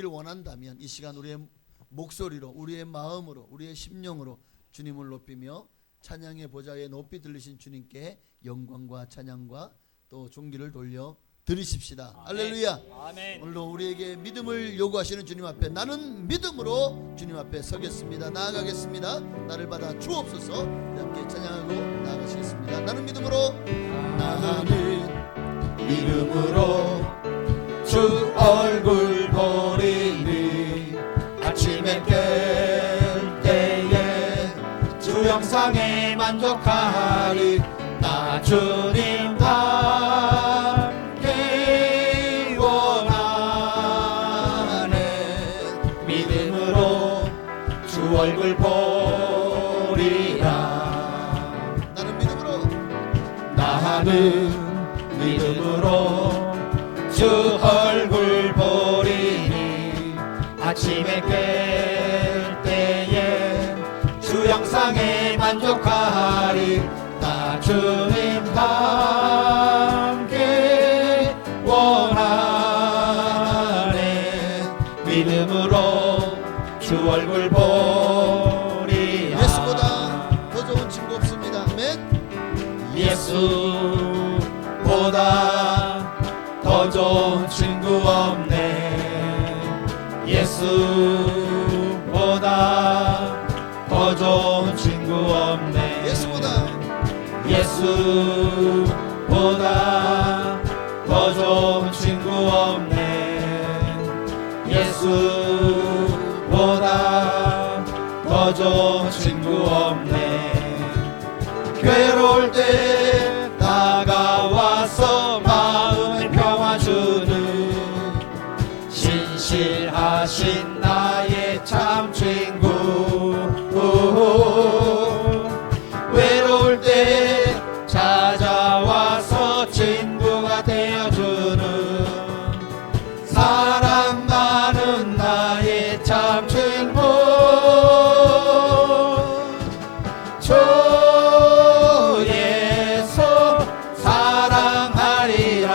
되기를 원한다면 이 시간 우리의 목소리로, 우리의 마음으로, 우리의 심령으로 주님을 높이며 찬양의 보좌에 높이 들리신 주님께 영광과 찬양과 또 존귀를 돌려 드리십시다. 할렐루야. 아멘. 오늘도 우리에게 믿음을 요구하시는 주님 앞에 나는 믿음으로 주님 앞에 서겠습니다. 나아가겠습니다. 나를 받아 주옵소서. 함께 찬양하고 나아가시겠습니다. 나는 믿음으로, 나는 믿음으로 주 얼굴 보리니 아침에 깰 때에 주 영상에 만족하리. 나 주님 함께 원하네. 믿음으로 주 얼굴 보리라. 나는 믿음으로, 나는 믿음으로 주 얼굴 보리니 아침에 깰 때에 주 영상에 만족하리. 나 주님 함께 원하네. 믿음으로 주 얼굴 보리. 예수보다 더 좋은 친구 없습니다. 아멘. 예수보다 더 좋은 친구 없네. 예수보다 더 좋은 친구 없네. 예수보다 더 좋은 친구 없네. 예수보다 더 좋은 친구 없네. 괴로울 때 다가와서 마음에 평화 주는 신실하신 나의 참 친구. 외로울 때 찾아와서 친구가 되어주는 사랑 많은 나의 참 친구. 주 예수 사랑하리라.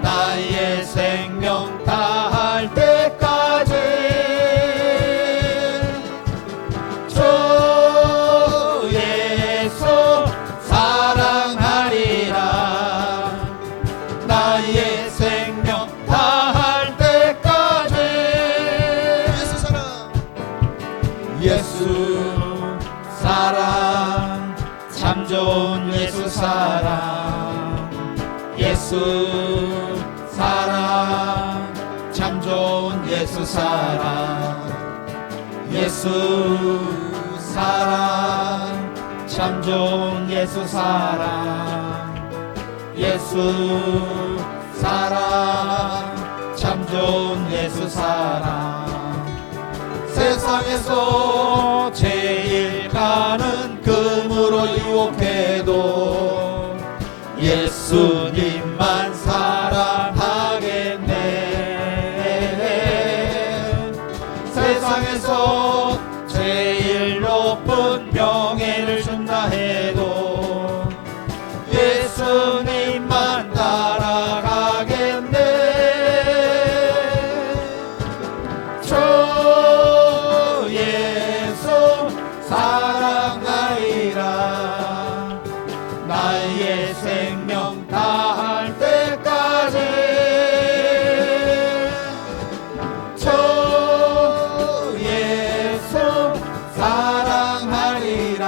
나의 생명 다할 때까지. 주 예수 사랑하리라. 나의 생명 다할 때까지. 예수 사랑, 예수 사랑, 참 좋은 예수 사랑. 예수 사랑, 참 좋은 예수 사랑. 예수 사랑, 참 좋은 예수 사랑. 예수 사랑, 참 좋은 예수 사랑. 세상에서 제일 가는 금으로 유혹해도 예수님만 사랑하겠네. 세상에서 제일 높은 명예를 준다 해도 예수님만 따라가겠네. 주 예수 사랑하리라. 나의 생명 다할 때까지. 주 예수 사랑하리라.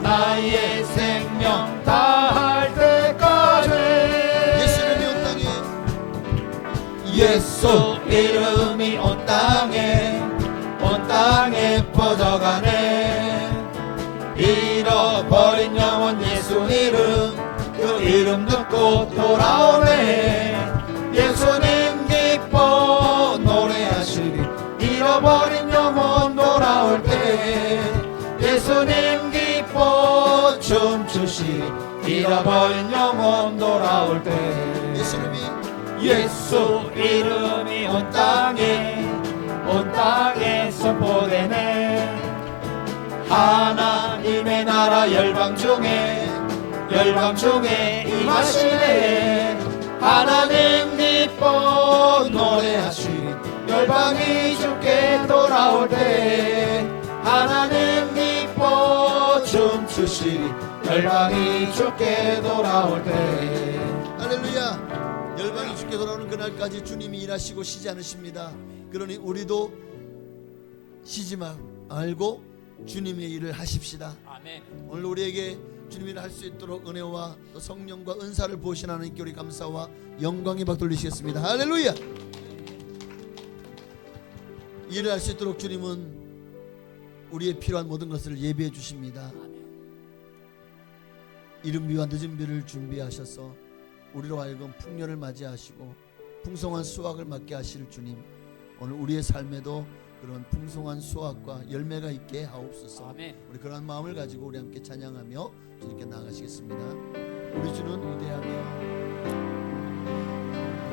나의 생명 다할 때까지. 예수 이름이 온 땅에 온 땅에 퍼져가네. 잃어버린 영혼 예수 이름, 그 이름 듣고 돌아오네. 예수님 기뻐 노래하시리. 잃어버린 영혼 돌아올 때 예수님 기뻐 춤추시리. 잃어버린 영혼 돌아올 때 예수 이름이 온 땅에 선포되네. 하나님의 나라 열방 중에 임하시네. 하나님 기뻐 열방이 주께 돌아올 때 할렐루야. 열방이 주께 돌아오는 그날까지 주님이 일하시고 쉬지 않으십니다. 그러니 우리도 쉬지 말고 주님의 일을 하십시다. 아멘. 오늘 우리에게 주님의 일을 할 수 있도록 은혜와 또 성령과 은사를 부으신 하나님께 우리 감사와 영광의 박 돌리시겠습니다. 할렐루야. 일을 할 수 있도록 주님은 우리의 필요한 모든 것을 예비해 주십니다. 이른 비와 늦은 비를 준비하셔서 우리로 하여금 풍년을 맞이하시고 풍성한 수확을 맞게 하실 주님, 오늘 우리의 삶에도 그런 풍성한 수확과 열매가 있게 하옵소서. 아멘. 우리 그런 마음을 가지고 우리 함께 찬양하며 주님께 나아가시겠습니다. 우리 주는 위대하며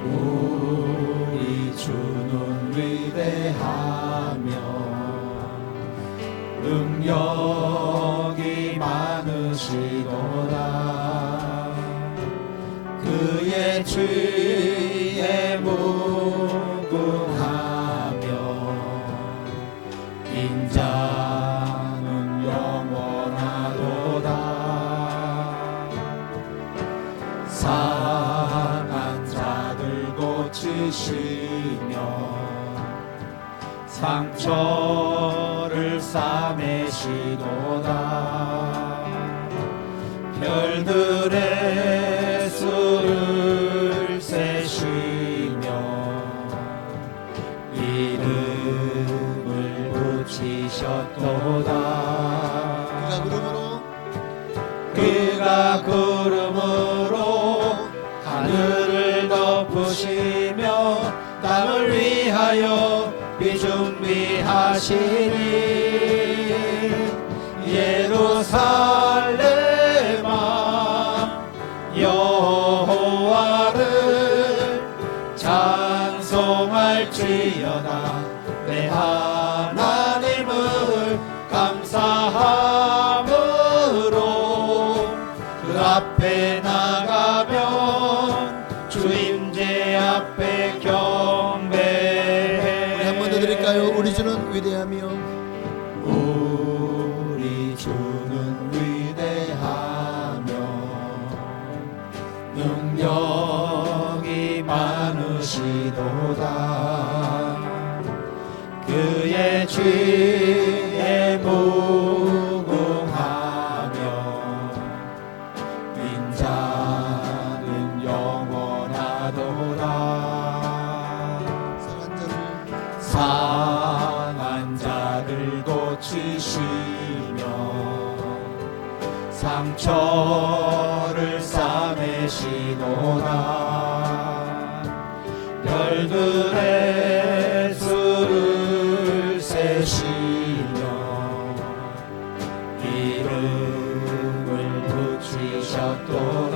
우리 주는 위대하며 능력이 많으시도다. 그의 주의 무궁하며 인자는 영원하도다. 상한 자들 고치시며 상처를 싸매시도다. 별들의 수를 세시며 이름을 붙이셨도다. 그가 구름으로 하늘을 덮으시며 땅을 위하여 비준비하시니 예루살렘아 여호와를 찬송할지어다. 내 하나님을 감사함으로 그 앞에 나가면 주임제 앞에 경배해. 우리 한 번 더 드릴까요? 우리 주는 위대하며 우리 주는 위대하며 능력이 많으시도다. 그의 주의 무궁하며 인자는 영원하도다. 상한 자들 고치시며 상처를 싸매시도다. 별들의 수를 세시며 이름을 붙이셨도다.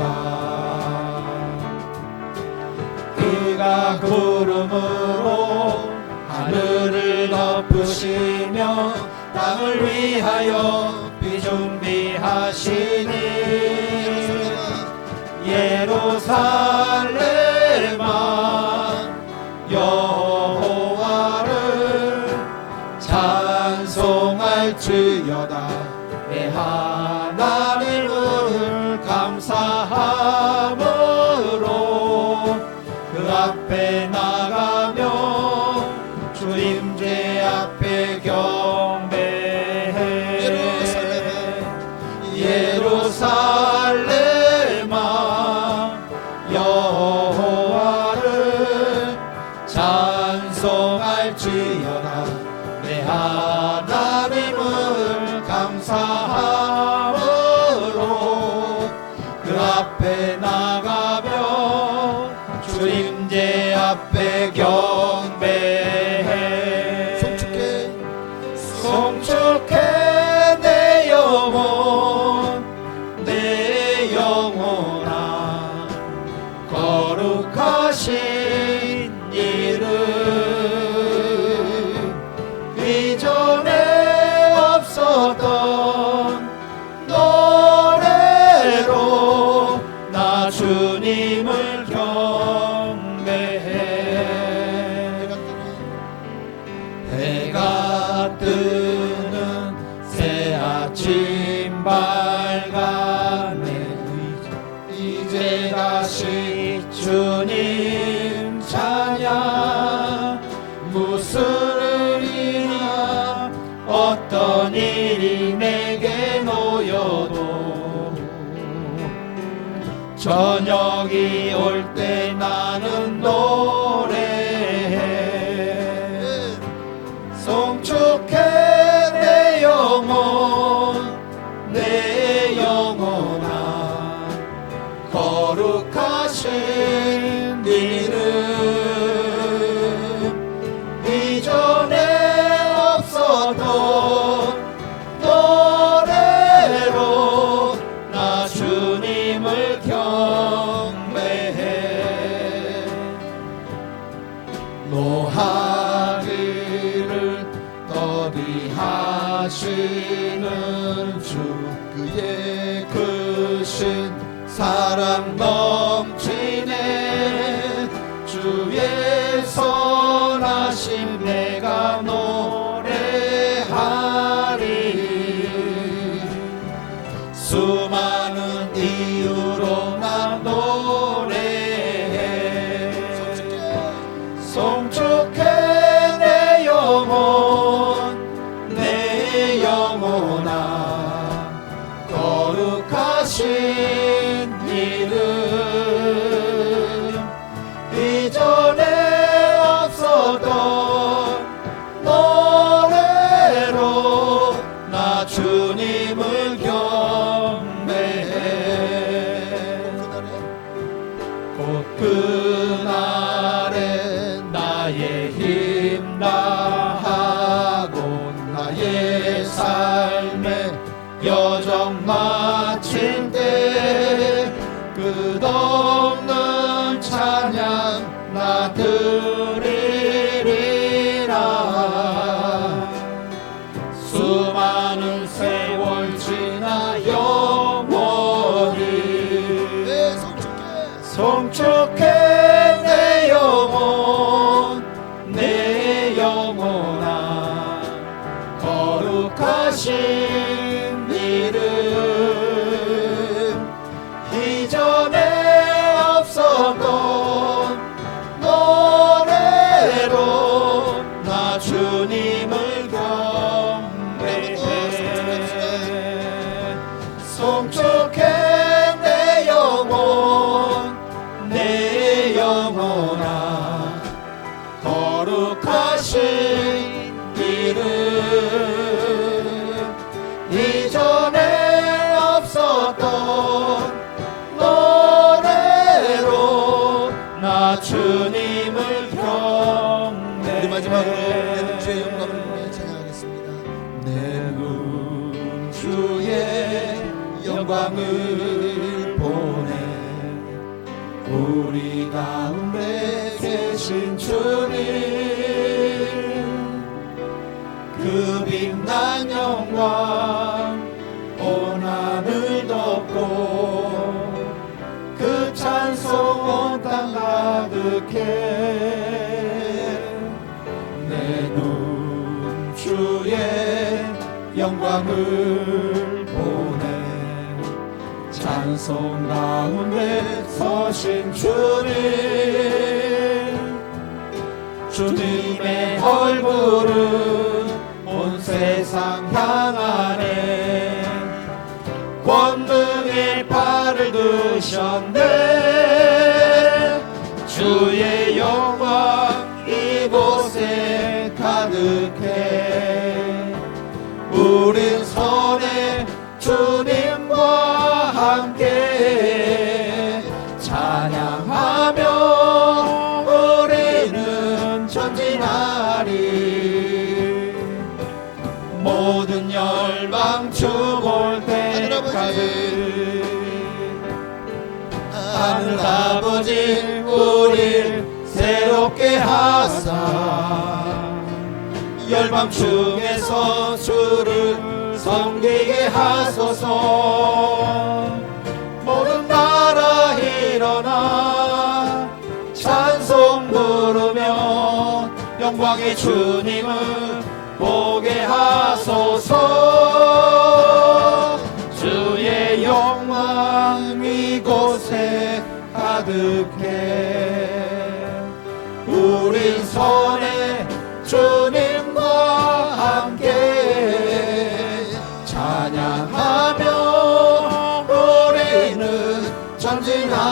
그가 구름으로 하늘을 덮으시며 땅을 위하여 비준비하시니 예루살렘아 여호와를 찬송할지어다. 내 하나님을 감사함으로 그 앞에 나가며 주임제 앞에 경배해. 예루살렘아 여호와를 찬송할지어다. 내 하나님을 감사함으로 그 앞에 나가며 주임제 앞에 경배해. 송축해 내 영혼 내 영혼아 거룩하신 이름 이전에 없었던 노래로 나 주님을 경배해. 저녁이 올 때 나는 노래해 송축해 내 영혼 내 영혼아 거룩하신 이름 이전에 없었던 노래로 나 주님을 경배해 노하기를 더디하시는 주 그의 크신 사랑 넘치네 주의 선하심 내가 노래하리 수많은 이유로 난 노래해 송축해 내 영혼 내 영혼아 거룩하신 이름 이전에 없었던 노래로 나 주님을 경배해 곧 그날에 나의 힘 다하고 나의 삶의 여정 마칠 때 끝없는 찬양 나 드리리라 수많은 세월 지나 영원히 송축해 내 영혼 내 영혼아 거룩하신 이름 이전에 없었던 노래로 나 주님을 경배해 송축해 내 영혼 내 영혼아 거룩하신 이름 이전에 없었던 노래로 나 주님을 경배해 우리 마지막으로 내 눈 주의 영광을 보내 찬양하겠습니다. 내 눈 주의 영광을 보내 우리 가운데 계신 주님 그 빛난 영광 온 하늘 덮고 그 찬송 온 땅 가득해 내 눈 주의 영광을 보내 찬송 가운데 서신 주님 주님의 얼굴은 온 세상 향하네 권능의 팔을 드셨네 주의 영광 이곳에 가득해 우린 선에 주님과 함께 찬양하며 우리는 전진하리 모든 열방 주 볼 때까지 하늘 아버지 우릴 새롭게 하사 열방 중에서 주를 섬기게 하소서 모든 나라 일어나 찬송 부르며 영광의 주님을 보게 하소서 주의 영광 이곳에 가득해 우린 선에 주님과 함께 찬양하며 우리는 전진하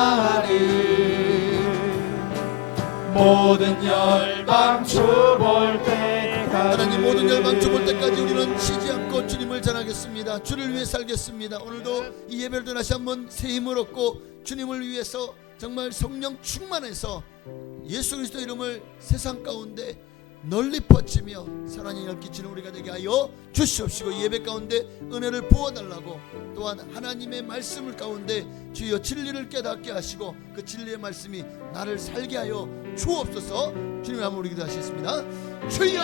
모든 열방 주볼 때까지. 하나님, 모든 열방 주볼 때까지 우리는 쉬지 않고 주님을 전하겠습니다. 주를 위해 살겠습니다. 오늘도 이 예배를 다시 한번 새 힘을 얻고 주님을 위해서 정말 성령 충만해서 예수 그리스도 이름을 세상 가운데 널리 퍼치며 사랑의 열기치는 우리가 되게 하여 주시옵시고, 예배 가운데 은혜를 부어달라고, 또한 하나님의 말씀을 가운데 주여 진리를 깨닫게 하시고 그 진리의 말씀이 나를 살게 하여 주옵소서. 주님 한번 우리 기도하시겠습니다. 주여,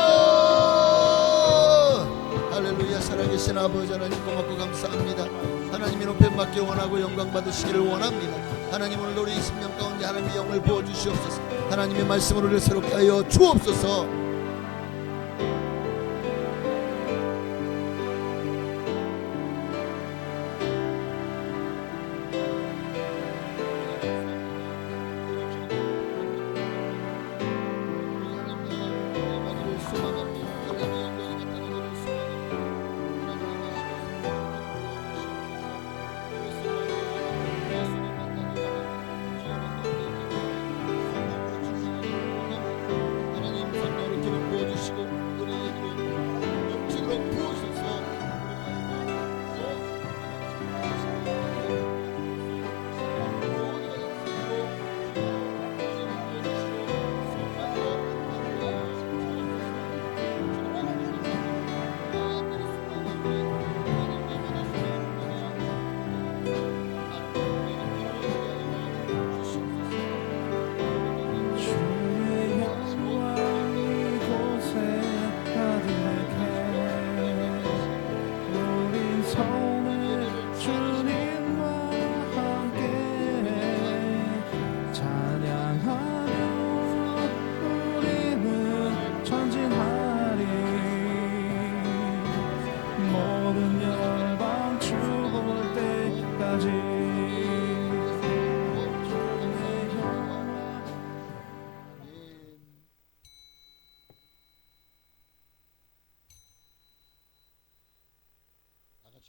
할렐루야. 살아계신 아버지 하나님, 고맙고 감사합니다. 하나님의 높임 받기 원하고 영광 받으시기를 원합니다. 하나님, 오늘 우리 20년 가운데 하나님의 영을 부어주시옵소서. 하나님의 말씀으로 우리를 새롭게 하여 주옵소서.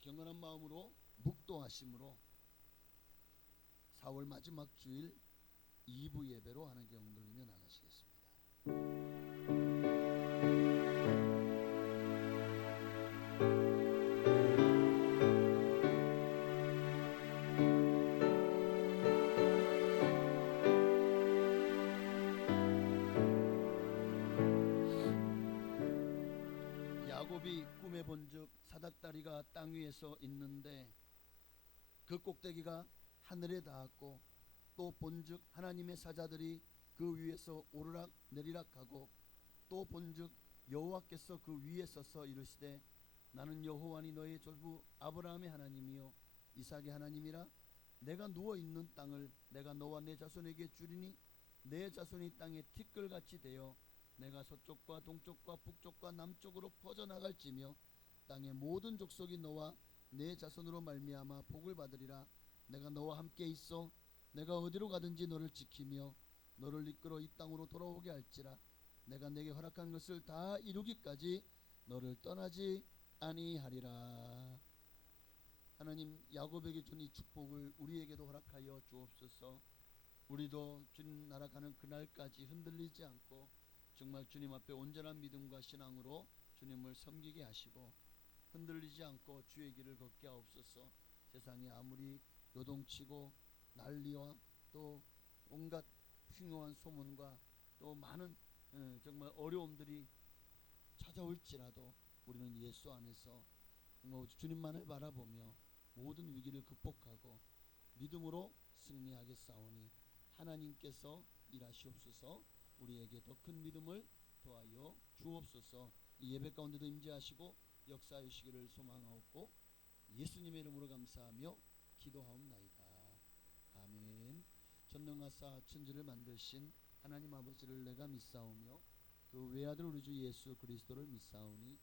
경건한 마음으로 묵도하심으로 4월 마지막 주일 2부 예배로 하나님께 영광 돌리며 나가시겠습니다. 야곱이 꿈에 본즉 사닥다리가 땅 위에서 있는데 그 꼭대기가 하늘에 닿았고, 또 본즉 하나님의 사자들이 그 위에서 오르락 내리락 하고, 또 본즉 여호와께서 그 위에 서서 이르시되 나는 여호와니 너의 조부 아브라함의 하나님이요 이삭의 하나님이라. 내가 누워 있는 땅을 내가 너와 내 자손에게 주리니 내 자손이 땅에 티끌같이 되어 내가 서쪽과 동쪽과 북쪽과 남쪽으로 퍼져나갈지며 땅의 모든 족속이 너와 내 자손으로 말미암아 복을 받으리라. 내가 너와 함께 있어 내가 어디로 가든지 너를 지키며 너를 이끌어 이 땅으로 돌아오게 할지라. 내가 내게 허락한 것을 다 이루기까지 너를 떠나지 아니하리라. 하나님, 야곱에게 준 이 축복을 우리에게도 허락하여 주옵소서. 우리도 주님 나라 가는 그날까지 흔들리지 않고 정말 주님 앞에 온전한 믿음과 신앙으로 주님을 섬기게 하시고 흔들리지 않고 주의 길을 걷게 하옵소서. 세상에 아무리 요동치고 난리와 또 온갖 흉흉한 소문과 또 많은 정말 어려움들이 찾아올지라도 우리는 예수 안에서 주님만을 바라보며 모든 위기를 극복하고 믿음으로 승리하겠사오니 하나님께서 일하시옵소서. 우리에게 더 큰 믿음을 더하여 주옵소서. 이 예배 가운데도 임재하시고 역사해 주시기를 소망하옵고 예수님의 이름으로 감사하며 기도하옵나이다. 아멘. 전능하사 천지를 만드신 하나님 아버지를 내가 믿사오며 그 외아들 우리 주 예수 그리스도를 믿사오니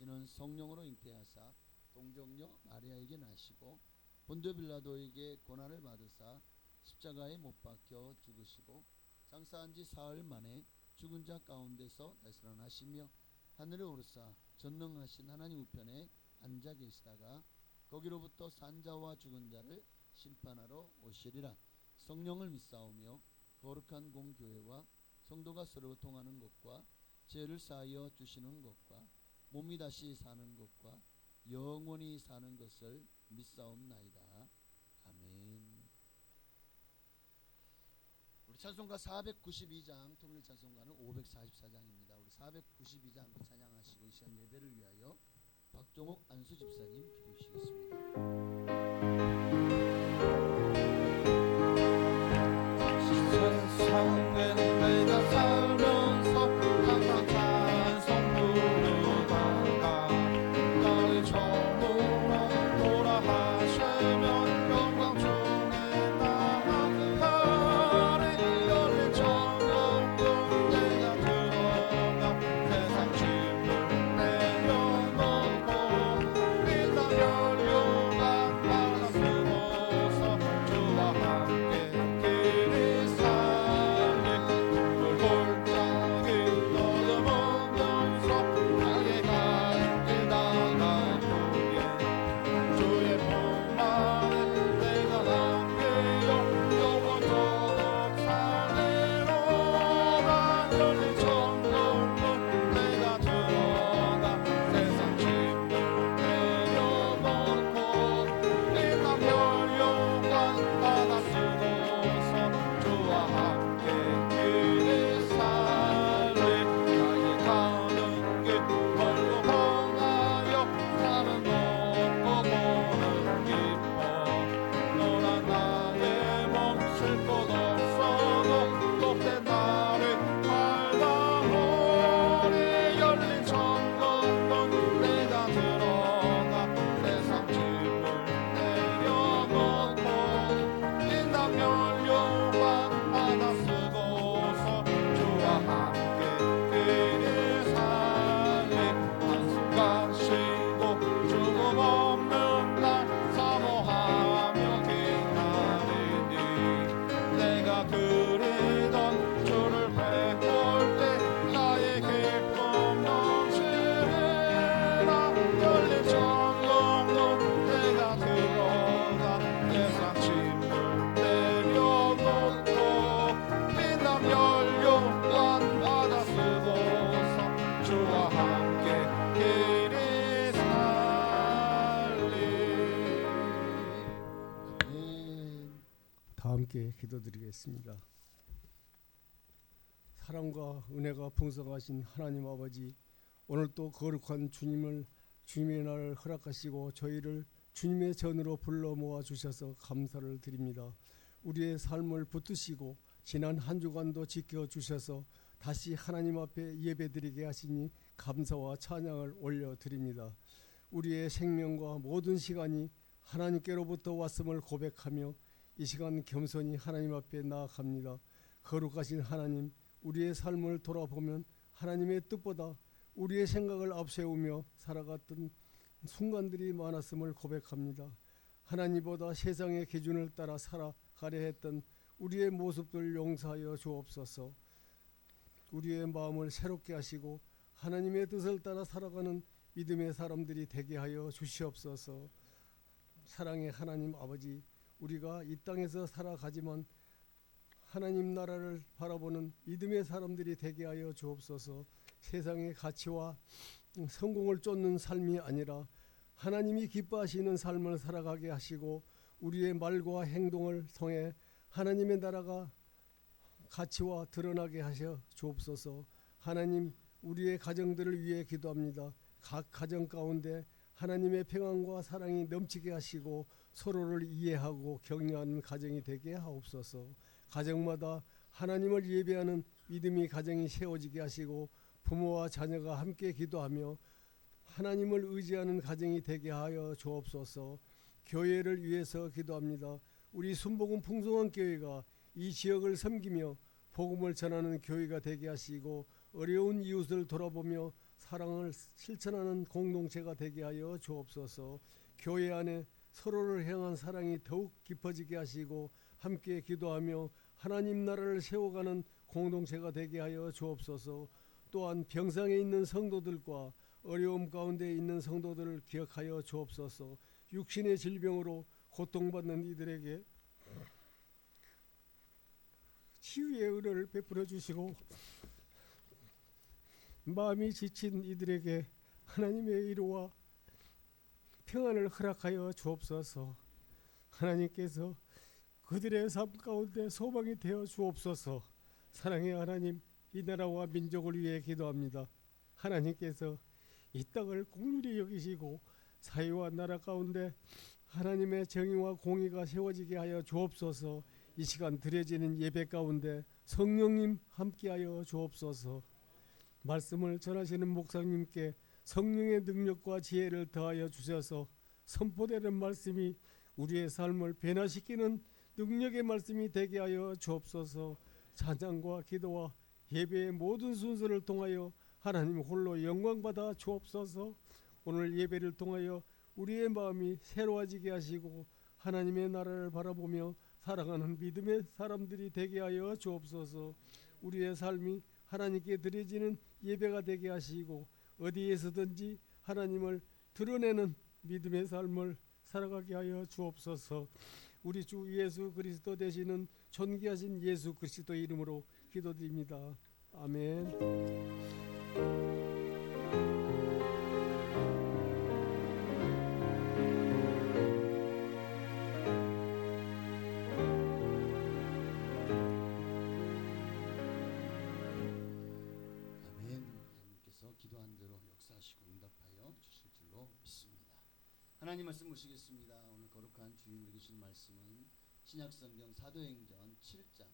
이는 성령으로 잉태하사 동정녀 마리아에게 나시고 본디오 빌라도에게 고난을 받으사 십자가에 못 박혀 죽으시고 장사한 지 사흘 만에 죽은 자 가운데서 다시 살아나시며 하늘에 오르사 전능하신 하나님 우편에 앉아 계시다가 거기로부터 산자와 죽은 자를 심판하러 오시리라. 성령을 믿사오며 거룩한 공교회와 성도가 서로 통하는 것과 죄를 사하여 주시는 것과 몸이 다시 사는 것과 영원히 사는 것을 믿사옵나이다. 아멘. 우리 찬송가 492장, 통일 찬송가는 544장입니다. 우리 492장 한번 찬양하시고 이 시간 예배를 위하여 박종옥 안수 집사님 기도해 주시겠습니다. 세상에 내가 살면서 항상 찬송 부르다가 나를 처음으로 보라 하시면 영광 중에 나아가리 열린 천국도 내가 들어가 세상 짐을 내려놓고 믿어 열려가 받아 쓰고서 주와 함께 길이 살리 물 골짜기 넘어가면서 나의 갈길 나가보게 주의 품 안에 내가 남겨요 영원토록 살리로다 열린 천국문 내가 들어가 세상 짐을 내려놓고 이남 열려간 바다 쓰고서 주와 함께 길이 살리 나의 가는 길 멀고 험하여 산은 높고 고는 깊어 너란 나의 몸 쉴 곳 없어도 높된 나를 밟아오리 열린 천국문 내가 들어가 세상 짐을 내려놓고 인당 연료만 받아 쓰고서 주와 함께 길이 살리 한숨 쉬고 죽음 없는 날 사모하며 기다리니 내가 그리던 주를 뵙볼 때 나의 기쁨 넘치리라 열린 천국문 내가 들어가 세상 짐을 내려놓고 빛남 연료관 받아 쓰고서 주와 함께 길이 살리. 아멘. 다 함께 기도드리겠습니다. 사랑과 은혜가 풍성하신 하나님 아버지, 오늘 또 거룩한 주님의 날을 허락하시고 저희를 주님의 전으로 불러 모아 주셔서 감사를 드립니다. 우리의 삶을 붙드시고 지난 한 주간도 지켜주셔서 다시 하나님 앞에 예배드리게 하시니 감사와 찬양을 올려드립니다. 우리의 생명과 모든 시간이 하나님께로부터 왔음을 고백하며 이 시간 겸손히 하나님 앞에 나아갑니다. 거룩하신 하나님, 우리의 삶을 돌아보면 하나님의 뜻보다 우리의 생각을 앞세우며 살아갔던 순간들이 많았음을 고백합니다. 하나님보다 세상의 기준을 따라 살아가려 했던 우리의 모습들 용서하여 주옵소서. 우리의 마음을 새롭게 하시고 하나님의 뜻을 따라 살아가는 믿음의 사람들이 되게 하여 주시옵소서. 사랑의 하나님 아버지, 우리가 이 땅에서 살아가지만 하나님 나라를 바라보는 믿음의 사람들이 되게 하여 주옵소서. 세상의 가치와 성공을 쫓는 삶이 아니라 하나님이 기뻐하시는 삶을 살아가게 하시고 우리의 말과 행동을 통해 하나님의 나라가 가치와 드러나게 하셔 주옵소서. 하나님, 우리의 가정들을 위해 기도합니다. 각 가정 가운데 하나님의 평안과 사랑이 넘치게 하시고 서로를 이해하고 격려하는 가정이 되게 하옵소서. 가정마다 하나님을 예배하는 믿음의 가정이 세워지게 하시고 부모와 자녀가 함께 기도하며 하나님을 의지하는 가정이 되게 하여 주옵소서. 교회를 위해서 기도합니다. 우리 순복음 풍성한 교회가 이 지역을 섬기며 복음을 전하는 교회가 되게 하시고 어려운 이웃을 돌아보며 사랑을 실천하는 공동체가 되게 하여 주옵소서. 교회 안에 서로를 향한 사랑이 더욱 깊어지게 하시고 함께 기도하며 하나님 나라를 세워가는 공동체가 되게 하여 주옵소서. 또한 병상에 있는 성도들과 어려움 가운데 있는 성도들을 기억하여 주옵소서. 육신의 질병으로 고통받는 이들에게 치유의 은혜를 베풀어 주시고 마음이 지친 이들에게 하나님의 위로와 평안을 허락하여 주옵소서. 하나님께서 그들의 삶 가운데 소망이 되어 주옵소서. 사랑의 하나님, 이 나라와 민족을 위해 기도합니다. 하나님께서 이 땅을 긍휼히 여기시고 사회와 나라 가운데 하나님의 정의와 공의가 세워지게 하여 주옵소서. 이 시간 드려지는 예배 가운데 성령님 함께하여 주옵소서. 말씀을 전하시는 목사님께 성령의 능력과 지혜를 더하여 주셔서 선포되는 말씀이 우리의 삶을 변화시키는 능력의 말씀이 되게 하여 주옵소서. 찬양과 기도와 예배의 모든 순서를 통하여 하나님 홀로 영광받아 주옵소서. 오늘 예배를 통하여 우리의 마음이 새로워지게 하시고 하나님의 나라를 바라보며 살아가는 믿음의 사람들이 되게 하여 주옵소서. 우리의 삶이 하나님께 드려지는 예배가 되게 하시고 어디에서든지 하나님을 드러내는 믿음의 삶을 살아가게 하여 주옵소서. 우리 주 예수 그리스도 되시는 존귀하신 예수 그리스도 이름으로 기도드립니다. 아멘. 하나님께서 기도한 대로 역사하시고 응답하여 주실 줄로 믿습니다. 하나님 말씀 보시겠습니다. 오늘 거룩한 주일 읽으신 말씀은 신약성경 사도행전 7장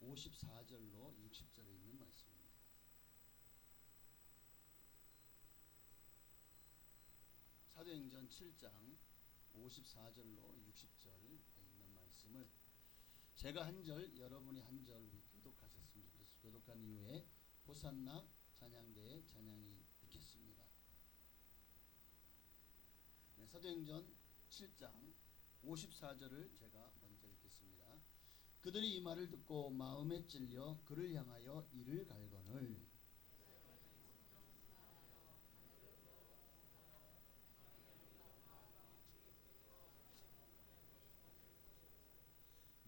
54절로 60절에 있는 말씀입니다. 사도행전 7장 54절로 60절에 있는 말씀을 제가 한 절, 여러분이 한 절 우리 교독하셨습니다. 그래서 교독한 이후에 호산나 찬양대의 찬양이 있겠습니다. 네, 사도행전 7장 54절을 제가 먼저 읽겠습니다. 그들이 이 말을 듣고 마음에 찔려 그를 향하여 이를 갈거늘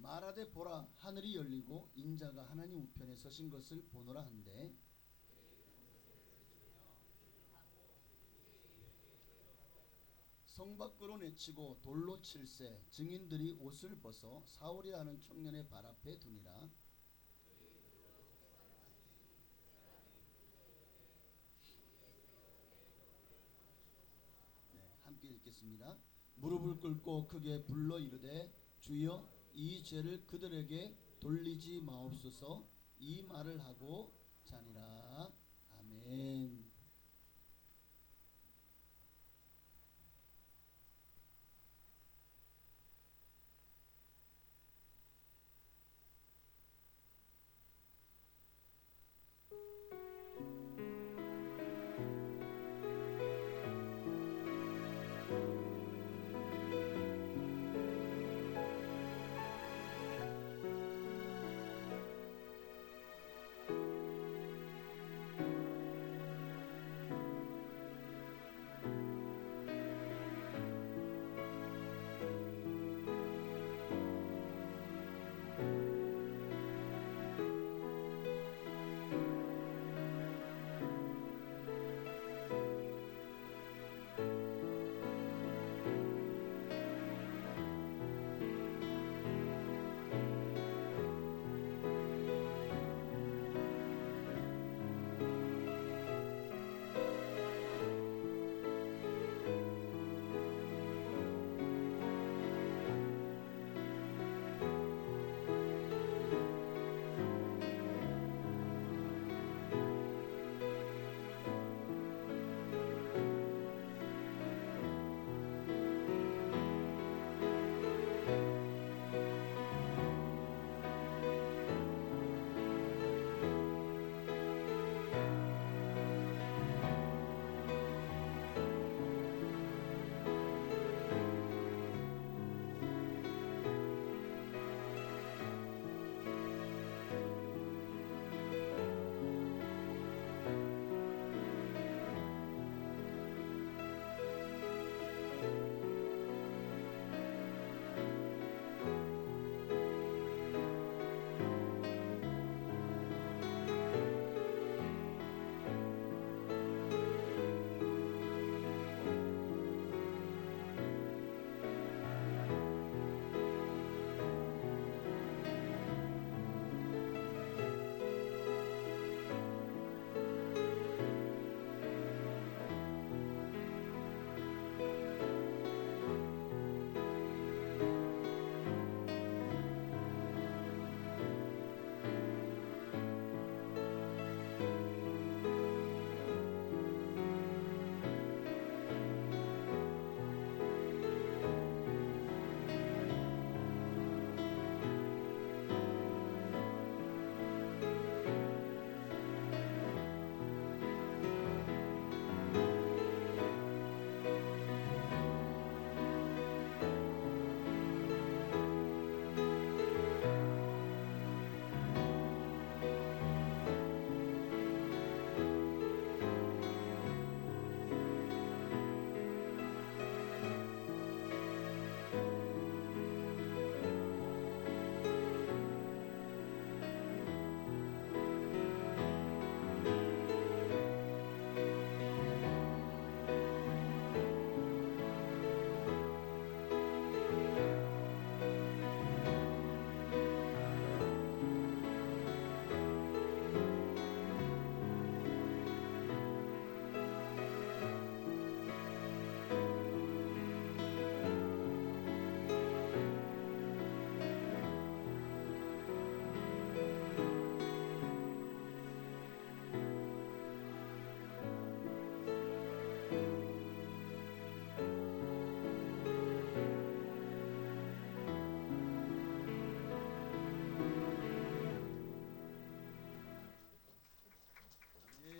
말하되 보라 하늘이 열리고 인자가 하나님 우편에 서신 것을 보노라 한데 성 밖으로 내치고 돌로 칠세 증인들이 옷을 벗어 사울이라는 청년의 발 앞에 두니라. 네, 함께 읽겠습니다. 무릎을 꿇고 크게 불러 이르되 주여 이 죄를 그들에게 돌리지 마옵소서. 이 말을 하고 자니라. 아멘.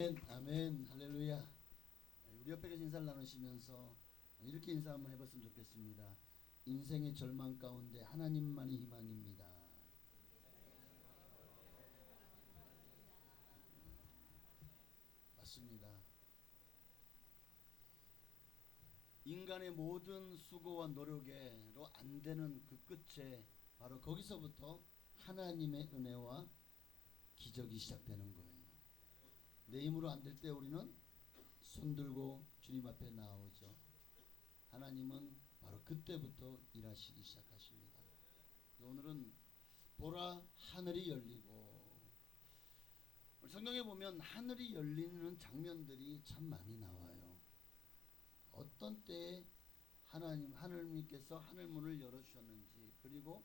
아멘, 아멘, 할렐루야. 우리 옆에 계신 인사를 나누시면서 이렇게 인사 한번 해봤으면 좋겠습니다. 인생의 절망 가운데 하나님만이 희망입니다. 맞습니다. 인간의 모든 수고와 노력으로 안 되는 그 끝에 바로 거기서부터 하나님의 은혜와 기적이 시작되는 거예요. 내 힘으로 안 될 때 우리는 손들고 주님 앞에 나오죠. 하나님은 바로 그때부터 일하시기 시작하십니다. 오늘은 보라 하늘이 열리고, 성경에 보면 하늘이 열리는 장면들이 참 많이 나와요. 어떤 때에 하나님께서 하늘문을 열어주셨는지, 그리고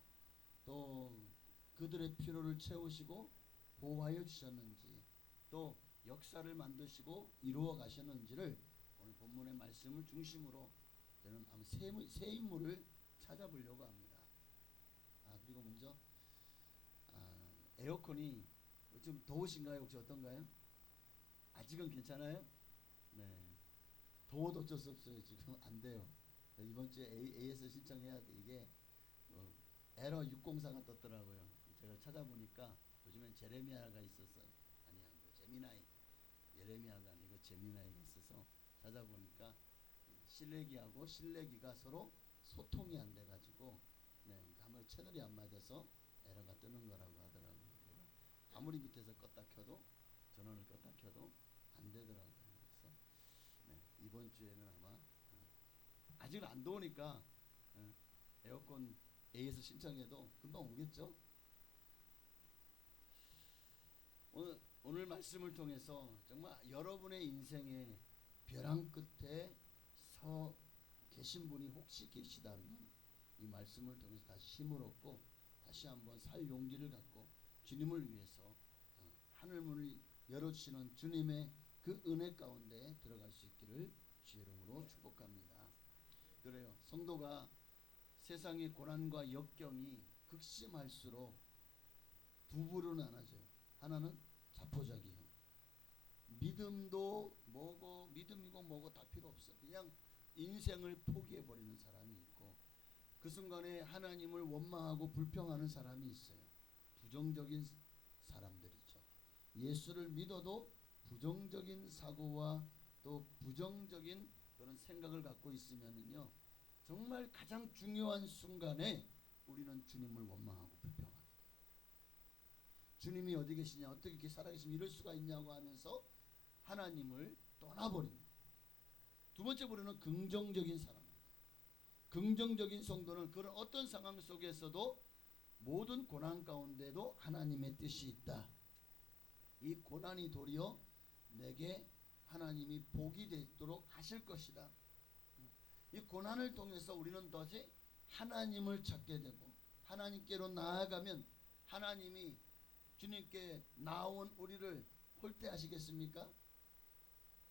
또 그들의 필요를 채우시고 보호하여 주셨는지, 또 역사를 만드시고 이루어 가셨는지를 오늘 본문의 말씀을 중심으로 저는 세 인물을 찾아보려고 합니다. 그리고 먼저 에어컨이 좀 더우신가요? 혹시 어떤가요? 아직은 괜찮아요? 네. 더워도 어쩔 수 없어요. 지금 안 돼요. 이번 주에 AS 신청해야 돼. 이게 에러 604가 떴더라고요. 제가 찾아보니까 요즘엔 제레미야가 있었어요. 아니야, 제미나이. 예레미야가 아니고 제미나이가 있어서 찾아보니까 실내기하고 실내기가 서로 소통이 안 돼가지고, 아무래도 채널이 안 맞아서 에러가 뜨는 거라고 하더라고요. 아무리 밑에서 껐다 켜도, 전원을 껐다 켜도 안 되더라고요. 그래서 이번 주에는 아마 아직은 안 더우니까 에어컨 AS 신청해도 금방 오겠죠? 오늘 말씀을 통해서 정말 여러분의 인생의 벼랑 끝에 서 계신 분이 혹시 계시다면 이 말씀을 통해서 다시 힘을 얻고 다시 한번 살 용기를 갖고 주님을 위해서 하늘문을 열어주시는 주님의 그 은혜 가운데 들어갈 수 있기를 주의 이름으로 축복합니다. 그래요. 성도가 세상의 고난과 역경이 극심할수록 두 부로 나눠져요. 하나는 자포자기요. 믿음도 뭐고 믿음이고 뭐고 다 필요 없어. 그냥 인생을 포기해 버리는 사람이 있고, 그 순간에 하나님을 원망하고 불평하는 사람이 있어요. 부정적인 사람들이죠. 예수를 믿어도 부정적인 사고와 또 부정적인 그런 생각을 갖고 있으면은요, 정말 가장 중요한 순간에 우리는 주님을 원망하고 불평하게 돼요. 주님이 어디 계시냐, 어떻게 이렇게 살아계시면 이럴 수가 있냐고 하면서 하나님을 떠나버립니다. 두 번째 부류는 긍정적인 사람입니다. 긍정적인 성도는 그런 어떤 상황 속에서도 모든 고난 가운데도 하나님의 뜻이 있다. 이 고난이 도리어 내게 하나님이 복이 되도록 하실 것이다. 이 고난을 통해서 우리는 다시 하나님을 찾게 되고, 하나님께로 나아가면 하나님이 주님께 나온 우리를 홀대하시겠습니까?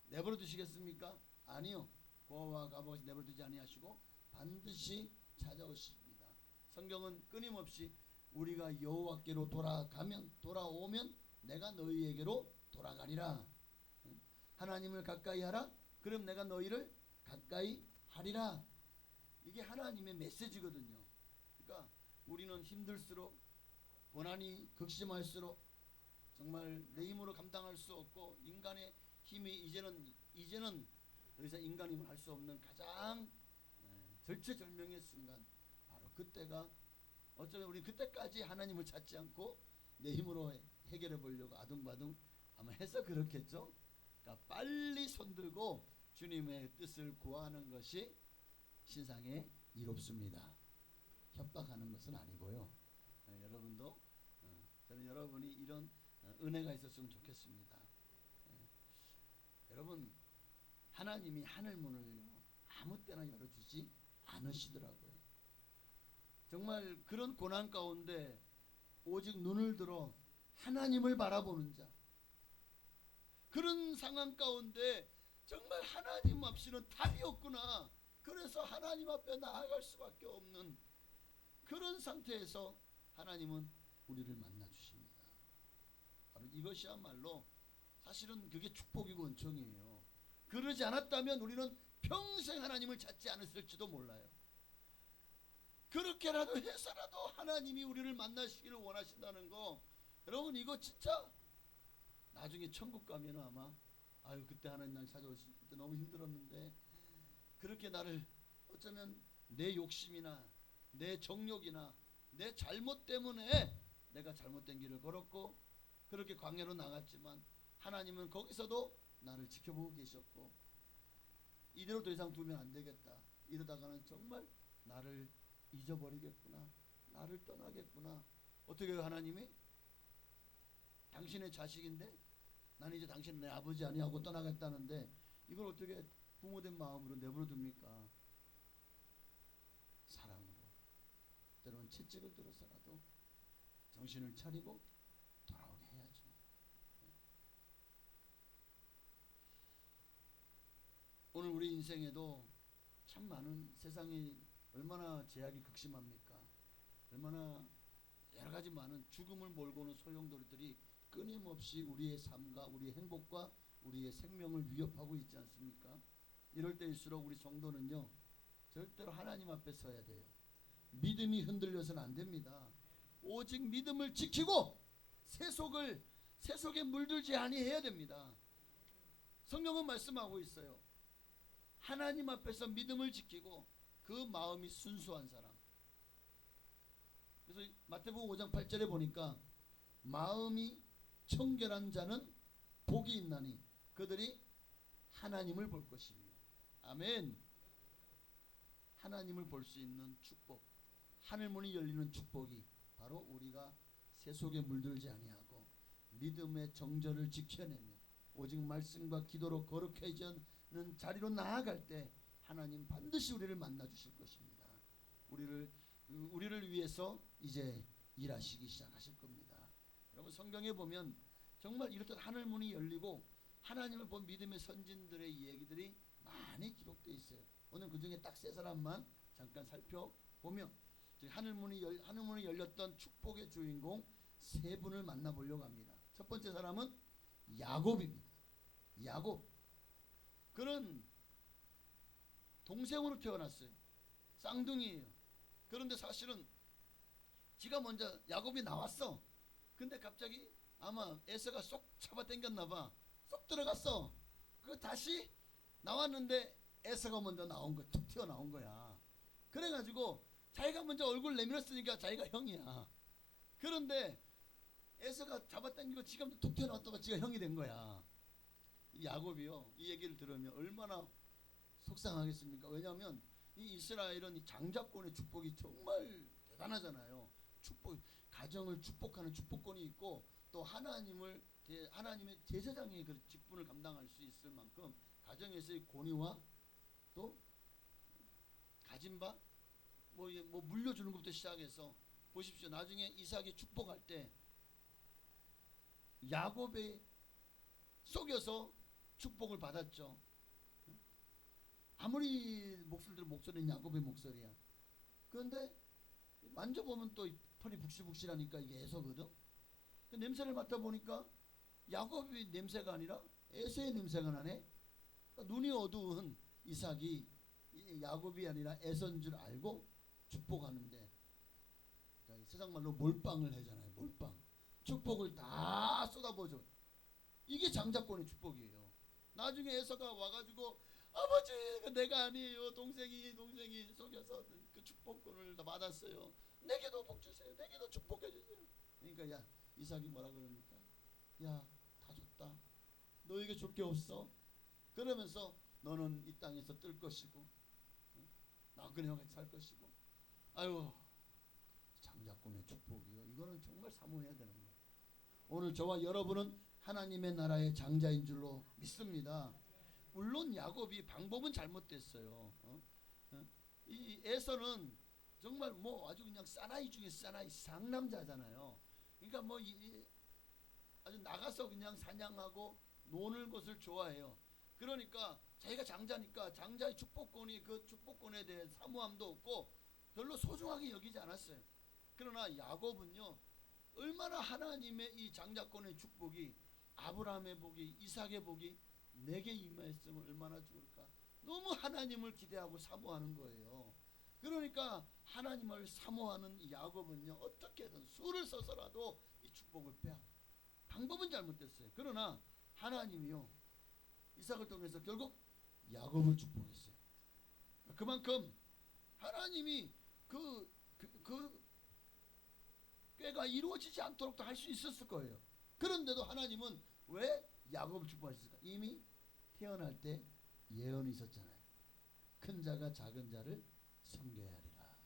내버려 두시겠습니까? 아니요. 고아와 가버시 내버려 두지 아니하시고 반드시 찾아오십니다. 성경은 끊임없이 우리가 여호와께로 돌아오면 내가 너희에게로 돌아가리라. 하나님을 가까이 하라. 그럼 내가 너희를 가까이 하리라. 이게 하나님의 메시지거든요. 그러니까 우리는 힘들수록, 고난이 극심할수록 정말 내 힘으로 감당할 수 없고, 인간의 힘이 이제는 더 이상 인간 힘을 할 수 없는 가장 절체절명의 순간, 바로 그때가, 어쩌면 우리 그때까지 하나님을 찾지 않고 내 힘으로 해결해 보려고 아둥바둥 아마 해서 그렇겠죠. 그러니까 빨리 손들고 주님의 뜻을 구하는 것이 신상의 이롭습니다. 협박하는 것은 아니고요. 여러분도 저는 여러분이 이런 은혜가 있었으면 좋겠습니다. 여러분, 하나님이 하늘문을 아무 때나 열어주지 않으시더라고요. 정말 그런 고난 가운데 오직 눈을 들어 하나님을 바라보는 자, 그런 상황 가운데 정말 하나님 없이는 답이 없구나, 그래서 하나님 앞에 나아갈 수밖에 없는 그런 상태에서 하나님은 우리를 만나 주십니다. 바로 이것이야말로 사실은 그게 축복이고 은총이에요. 그러지 않았다면 우리는 평생 하나님을 찾지 않았을지도 몰라요. 그렇게라도 해서라도 하나님이 우리를 만나시기를 원하신다는 거, 여러분 이거 진짜 나중에 천국 가면 아마 아유 그때 하나님 날 찾아오실 때 너무 힘들었는데, 그렇게 나를 어쩌면 내 욕심이나 내 정욕이나 내 잘못 때문에 내가 잘못된 길을 걸었고 그렇게 광야로 나갔지만 하나님은 거기서도 나를 지켜보고 계셨고, 이대로 더 이상 두면 안 되겠다, 이러다가는 정말 나를 잊어버리겠구나, 나를 떠나겠구나. 어떻게 해요? 하나님이 당신의 자식인데 나는 이제 당신은 내 아버지 아니하고 떠나겠다는데 이걸 어떻게 부모된 마음으로 내버려 둡니까? 사랑으로, 때로는 채찍을 들어서라도 정신을 차리고 돌아오게 해야죠. 오늘 우리 인생에도 참 많은, 세상이 얼마나 제약이 극심합니까? 얼마나 여러 가지 많은 죽음을 몰고 오는 소용돌이들이 끊임없이 우리의 삶과 우리의 행복과 우리의 생명을 위협하고 있지 않습니까? 이럴 때일수록 우리 성도는요, 절대로 하나님 앞에 서야 돼요. 믿음이 흔들려서는 안 됩니다. 오직 믿음을 지키고 세속에 물들지 아니해야 됩니다. 성경은 말씀하고 있어요. 하나님 앞에서 믿음을 지키고 그 마음이 순수한 사람. 그래서 마태복음 5장 8절에 보니까 마음이 청결한 자는 복이 있나니 그들이 하나님을 볼 것이며. 아멘. 하나님을 볼 수 있는 축복, 하늘문이 열리는 축복이 바로 우리가 세속에 물들지 아니하고 믿음의 정절을 지켜내며 오직 말씀과 기도로 거룩해지는 자리로 나아갈 때 하나님 반드시 우리를 만나 주실 것입니다. 우리를 위해서 이제 일하시기 시작하실 겁니다. 여러분 성경에 보면 정말 이렇듯 하늘문이 열리고 하나님을 본 믿음의 선진들의 얘기들이 많이 기록되어 있어요. 오늘 그 중에 딱 세 사람만 잠깐 살펴보면, 하늘문이 열렸던 축복의 주인공 세 분을 만나보려고 합니다. 첫 번째 사람은 야곱입니다. 야곱. 그는 동생으로 태어났어요. 쌍둥이에요. 그런데 사실은 지가 먼저 야곱이 나왔어. 근데 갑자기 아마 에서가 쏙 잡아당겼나봐. 쏙 들어갔어. 그 다시 나왔는데 에서가 먼저 나온 거, 툭 튀어나온 거야. 그래가지고 자기가 먼저 얼굴 내밀었으니까 자기가 형이야. 그런데 에서가 잡아당기고 지가 툭 튀어나왔다가 지가 형이 된 거야. 야곱이요, 이 얘기를 들으면 얼마나 속상하겠습니까? 왜냐하면 이 이스라엘은 이 장자권의 축복이 정말 대단하잖아요. 가정을 축복하는 축복권이 있고 또 하나님의 제사장의 그 직분을 감당할 수 있을 만큼 가정에서의 권위와 또 가진 바 뭐 물려주는 것부터 시작해서 보십시오. 나중에 이삭이 축복할 때 야곱에 속여서 축복을 받았죠. 아무리 목소리 들으면 목소리는 야곱의 목소리야. 그런데 만져보면 또 털이 북실북실하니까 이게 에서거든. 그 냄새를 맡아보니까 야곱의 냄새가 아니라 에서의 냄새가 나네. 그러니까 눈이 어두운 이삭이 야곱이 아니라 에서인 줄 알고 축복하는데, 세상 말로 몰빵을 하잖아요. 몰빵. 축복을 다 쏟아부어줘. 이게 장자권의 축복이에요. 나중에 에서가 와가지고 아버지 내가 아니에요, 동생이 속여서 그 축복권을 다 받았어요. 내게도 복 주세요. 내게도 축복해 주세요. 그러니까 이삭이 뭐라 그럽니까? 야, 다 줬다. 너에게 줄 게 없어. 그러면서 너는 이 땅에서 뜰 것이고 나그네 형같이 살 것이고. 아유, 장자권의 축복이요. 이거는 정말 사모해야 되는 거예요. 오늘 저와 여러분은 하나님의 나라의 장자인 줄로 믿습니다. 물론 야곱이 방법은 잘못됐어요. 이 에서는 정말 아주 그냥 사나이 중에 사나이 상남자잖아요. 그러니까 아주 나가서 그냥 사냥하고 노는 것을 좋아해요. 그러니까 자기가 장자니까 장자의 축복권이 그 축복권에 대해 사모함도 없고 별로 소중하게 여기지 않았어요. 그러나 야곱은요, 얼마나 하나님의 이 장자권의 축복이 아브라함의 복이, 이삭의 복이 내게 임하였으면 얼마나 좋을까. 너무 하나님을 기대하고 사모하는 거예요. 그러니까 하나님을 사모하는 이 야곱은요, 어떻게든 수를 써서라도 이 축복을 빼앗. 방법은 잘못됐어요. 그러나 하나님이요, 이삭을 통해서 결국 야곱을 축복했어요. 그만큼 하나님이 그 꾀가 이루어지지 않도록도 할 수 있었을 거예요. 그런데도 하나님은 왜 야곱을 축복하셨을까? 이미 태어날 때 예언이 있었잖아요. 큰 자가 작은 자를 섬겨야 하리라.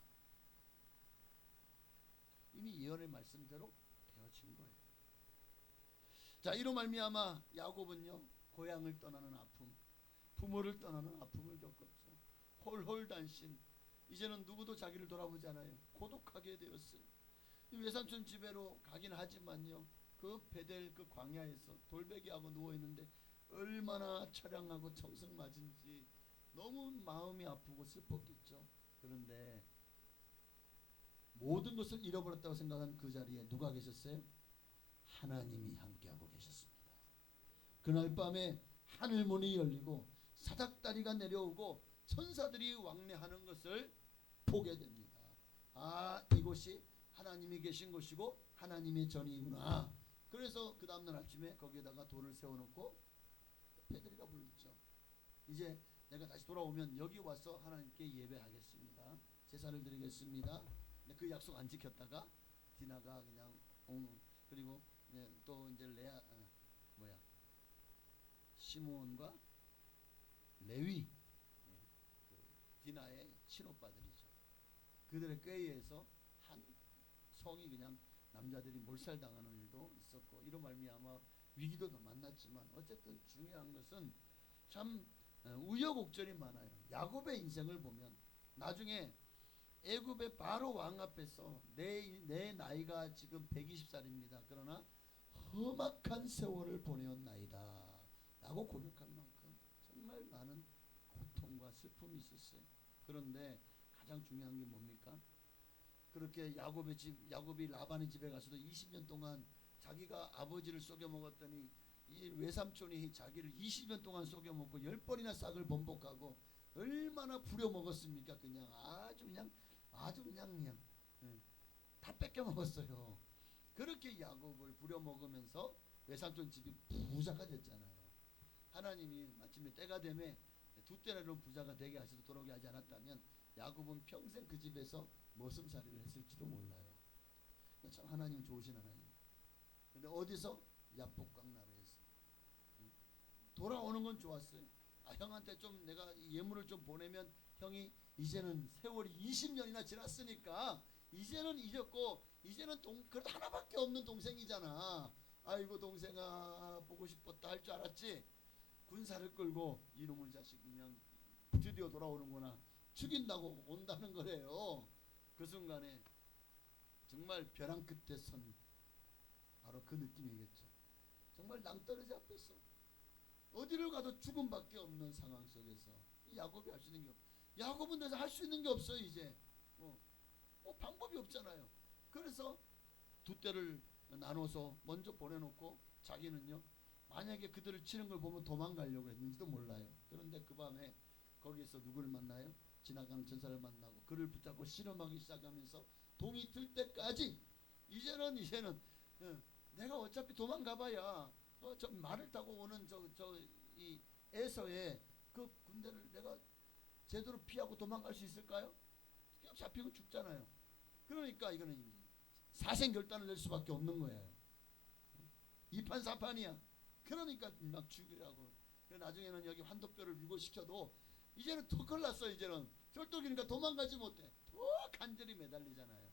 이미 예언의 말씀대로 되어진 거예요. 자, 이로 말미암아 야곱은요, 고향을 떠나는 아픔, 부모를 떠나는 아픔을 겪었죠. 홀홀단신. 이제는 누구도 자기를 돌아보지 않아요. 고독하게 되었어요. 외삼촌 집에로 가긴 하지만요, 그 베델 그 광야에서 돌베개하고 누워 있는데 얼마나 처량하고 청승맞은지 너무 마음이 아프고 슬펐겠죠. 그런데 모든 것을 잃어버렸다고 생각한 그 자리에 누가 계셨어요? 하나님이 함께하고 계셨습니다. 그날 밤에 하늘문이 열리고 사닥다리가 내려오고 천사들이 왕래하는 것을 보게 됩니다. 아, 이곳이 하나님이 계신 곳이고 하나님의 전이구나. 그래서 그 다음날 아침에 거기에다가 돌을 세워놓고 베드리가 불렀죠. 이제 내가 다시 돌아오면 여기 와서 하나님께 예배하겠습니다. 제사를 드리겠습니다. 근데 그 약속 안 지켰다가 디나가 그냥 그리고 또 이제 시므온과 레위, 그 디나의 친오빠들이죠. 그들의 꾀에서 한 성이 그냥 남자들이 몰살당하는 일도 있었고, 이로 말미암아 위기도 만났지만 어쨌든 중요한 것은 참 우여곡절이 많아요. 야곱의 인생을 보면 나중에 애굽의 바로 왕 앞에서 내 나이가 지금 120살입니다. 그러나 험악한 세월을 보내었나이다 라고 고백할 만큼 정말 많은 고통과 슬픔이 있었어요. 그런데 가장 중요한 게 뭡니까? 그렇게 야곱이 라반의 집에 가서도 20년 동안 자기가 아버지를 속여 먹었더니 이 외삼촌이 자기를 20년 동안 속여 먹고 10번이나 싹을 번복하고 얼마나 부려 먹었습니까? 그냥 아주 그냥 다 뺏겨 먹었어요. 그렇게 야곱을 부려 먹으면서 외삼촌 집이 부자가 됐잖아요. 하나님이 마침내 때가 되매 두 때라도 부자가 되게 하셔서 돌아오게 하지 않았다면 야곱은 평생 그 집에서 머슴살이를 했을지도 몰라요. 참 하나님 좋으신 하나님. 근데 어디서? 야복강 나라에서. 돌아오는 건 좋았어요. 형한테 좀 내가 예물을 좀 보내면 형이 이제는 세월이 20년이나 지났으니까 이제는 잊었고 이제는 그래도 하나밖에 없는 동생이잖아. 아이고 동생아 보고 싶었다 할 줄 알았지. 군사를 끌고 이놈의 자식 그냥 드디어 돌아오는구나. 죽인다고 온다는 거래요. 그 순간에 정말 벼랑 끝에 선 바로 그 느낌이겠죠. 정말 낭떠러지 앞에서 어디를 가도 죽음밖에 없는 상황 속에서 야곱이 할 수 있는 게 야곱은 내가 할 수 있는 게 없어요. 이제 방법이 없잖아요. 그래서 두 떼를 나눠서 먼저 보내놓고 자기는요, 만약에 그들을 치는 걸 보면 도망가려고 했는지도 몰라요. 그런데 그 밤에 거기서 누구를 만나요? 지나간 전사를 만나고 그를 붙잡고 실험하기 시작하면서 동이 들 때까지 이제는 내가 어차피 도망가봐야 저 말을 타고 오는 이 에서의 그 군대를 내가 제대로 피하고 도망갈 수 있을까요? 잡히면 죽잖아요. 그러니까 이거는 사생결단을 낼 수밖에 없는 거예요. 2판 4판이야. 그러니까 막 죽이라고. 나중에는 여기 환도뼈를 유고시켜도 이제는 더 큰일 났어. 이제는 절도기니까 도망가지 못해. 더 간절히 매달리잖아요.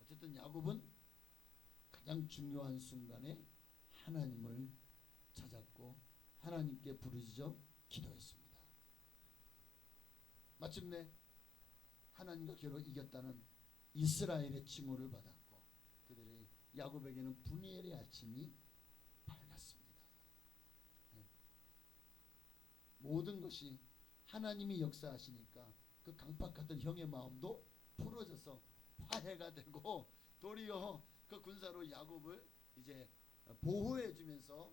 어쨌든 야곱은 가장 중요한 순간에 하나님을 찾았고 하나님께 부르짖어 기도했습니다. 마침내 하나님과 겨루 이겼다는 이스라엘의 칭호를 받았고 그들이 야곱에게는 분이엘의 아침이 밝았습니다. 모든 것이 하나님이 역사하시니까 그 강팍하던 형의 마음도 풀어져서 화해가 되고 도리어 그 군사로 야곱을 이제 보호해 주면서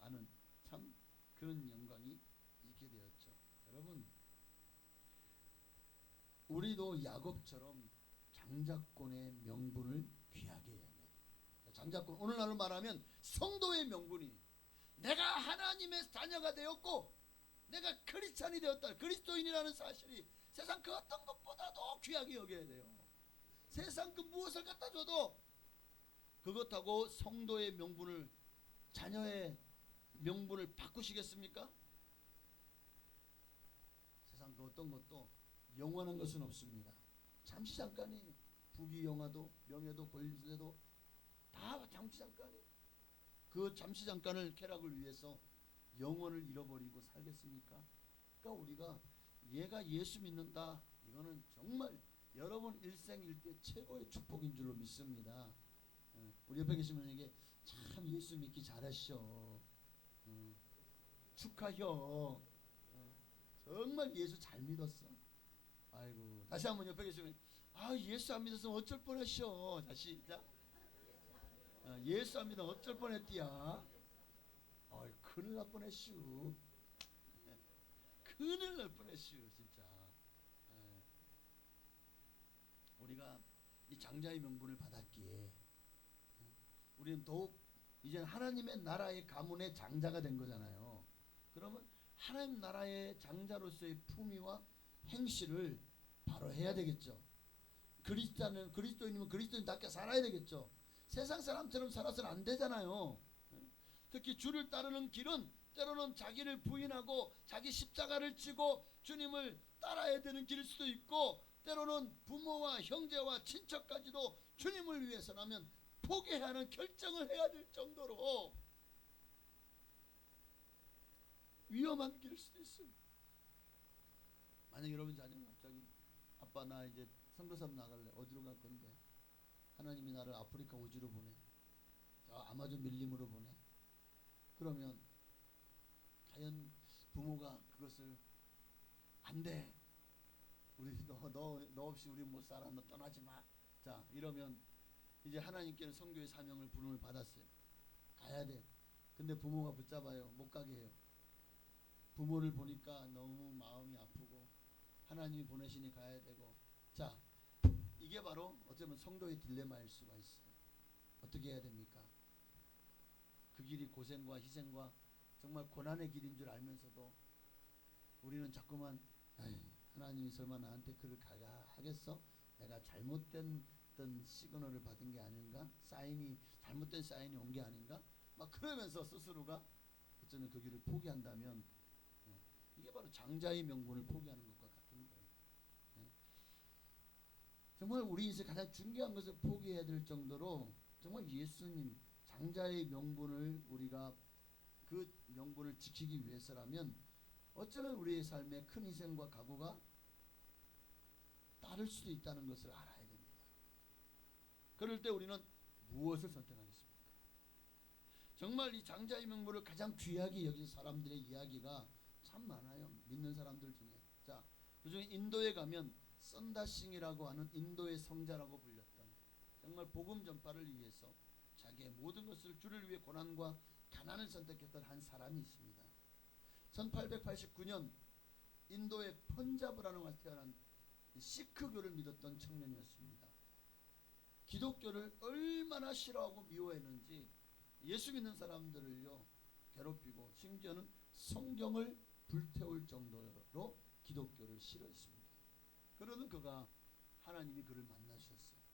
아는 참 그런 영광이 있게 되었죠. 여러분, 우리도 야곱처럼 장자권의 명분을 귀하게 해야 돼요. 장자권, 오늘날로 말하면 성도의 명분이, 내가 하나님의 자녀가 되었고 내가 크리스찬이 되었다, 그리스도인이라는 사실이 세상 그 어떤 것보다도 귀하게 여겨야 돼요. 세상 그 무엇을 갖다 줘도 그것하고 성도의 명분을, 자녀의 명분을 바꾸시겠습니까? 세상 그 어떤 것도 영원한 것은 없습니다. 잠시 잠깐이, 부귀영화도 명예도 권세도 다 잠시 잠깐이. 그 잠시 잠깐을 쾌락을 위해서 영혼을 잃어버리고 살겠습니까? 그러니까 우리가 얘가 예수 믿는다, 이거는 정말 여러분 일생일대 최고의 축복인 줄로 믿습니다. 우리 옆에 계신 분에게 참 예수 믿기 잘하셔, 축하혀, 정말 예수 잘 믿었어. 아이고, 다시 한번 옆에 계시면, 아 예수 안 믿었으면 어쩔 뻔했쇼. 다시 시작. 예수 안 믿으면 어쩔 뻔했디야. 큰일 날 뻔했슈. 큰일 날 뻔했슈 진짜. 우리가 이 장자의 명분을 받았기에 우리는 더욱 이제 하나님의 나라의 가문의 장자가 된 거잖아요. 그러면 하나님 나라의 장자로서의 품위와 행실을 바로 해야 되겠죠. 그리스도인이면 그리스도인답게 살아야 되겠죠. 세상 사람처럼 살아서는 안 되잖아요. 특히 주를 따르는 길은 때로는 자기를 부인하고 자기 십자가를 지고 주님을 따라야 되는 길일 수도 있고, 때로는 부모와 형제와 친척까지도 주님을 위해서라면 포기해야 하는 결정을 해야 될 정도로 위험한 길일 수도 있어요. 만약 여러분 자녀가 갑자기, 아빠 나 이제 선교사업 나갈래, 어디로 갈 건데? 하나님이 나를 아프리카 우주로 보내, 저 아마존 밀림으로 보내. 그러면 과연 부모가 그것을 안 돼, 우리 너 없이 우리 못 살아, 너 떠나지 마. 자, 이러면 이제 하나님께는 선교의 사명을 부름을 받았어요. 가야 돼. 근데 부모가 붙잡아요. 못 가게 해요. 부모를 보니까 너무 마음이 아프고 하나님이 보내시니 가야 되고. 자, 이게 바로 어쩌면 성도의 딜레마일 수가 있어요. 어떻게 해야 됩니까? 그 길이 고생과 희생과 정말 고난의 길인 줄 알면서도 우리는 자꾸만 하나님이 설마 나한테 그를 가야 하겠어? 내가 잘못된 어떤 시그널을 받은 게 아닌가? 잘못된 사인이 온 게 아닌가? 막 그러면서 스스로가 어쩌면 그 길을 포기한다면 이게 바로 장자의 명분을 포기하는 것과 같은 거예요. 정말 우리 인생 가장 중요한 것을 포기해야 될 정도로 정말 예수님 장자의 명분을, 우리가 그 명분을 지키기 위해서라면 어쩌면 우리의 삶에 큰 희생과 각오가 따를 수도 있다는 것을 알아야 됩니다. 그럴 때 우리는 무엇을 선택하겠습니까? 정말 이 장자의 명분을 가장 귀하게 여긴 사람들의 이야기가 참 많아요. 믿는 사람들 중에. 자, 그중에 인도에 가면 썬다싱이라고 하는 인도의 성자라고 불렸던, 정말 복음 전파를 위해서 자기의 모든 것을 주를 위해 고난과 가난을 선택했던 한 사람이 있습니다. 1889년 인도의 펀자브라는 곳에서 태어난 시크교를 믿었던 청년이었습니다. 기독교를 얼마나 싫어하고 미워했는지 예수 믿는 사람들을요 괴롭히고, 심지어는 성경을 불태울 정도로 기독교를 싫어했습니다. 그러는 그가, 하나님이 그를 만나주셨어요.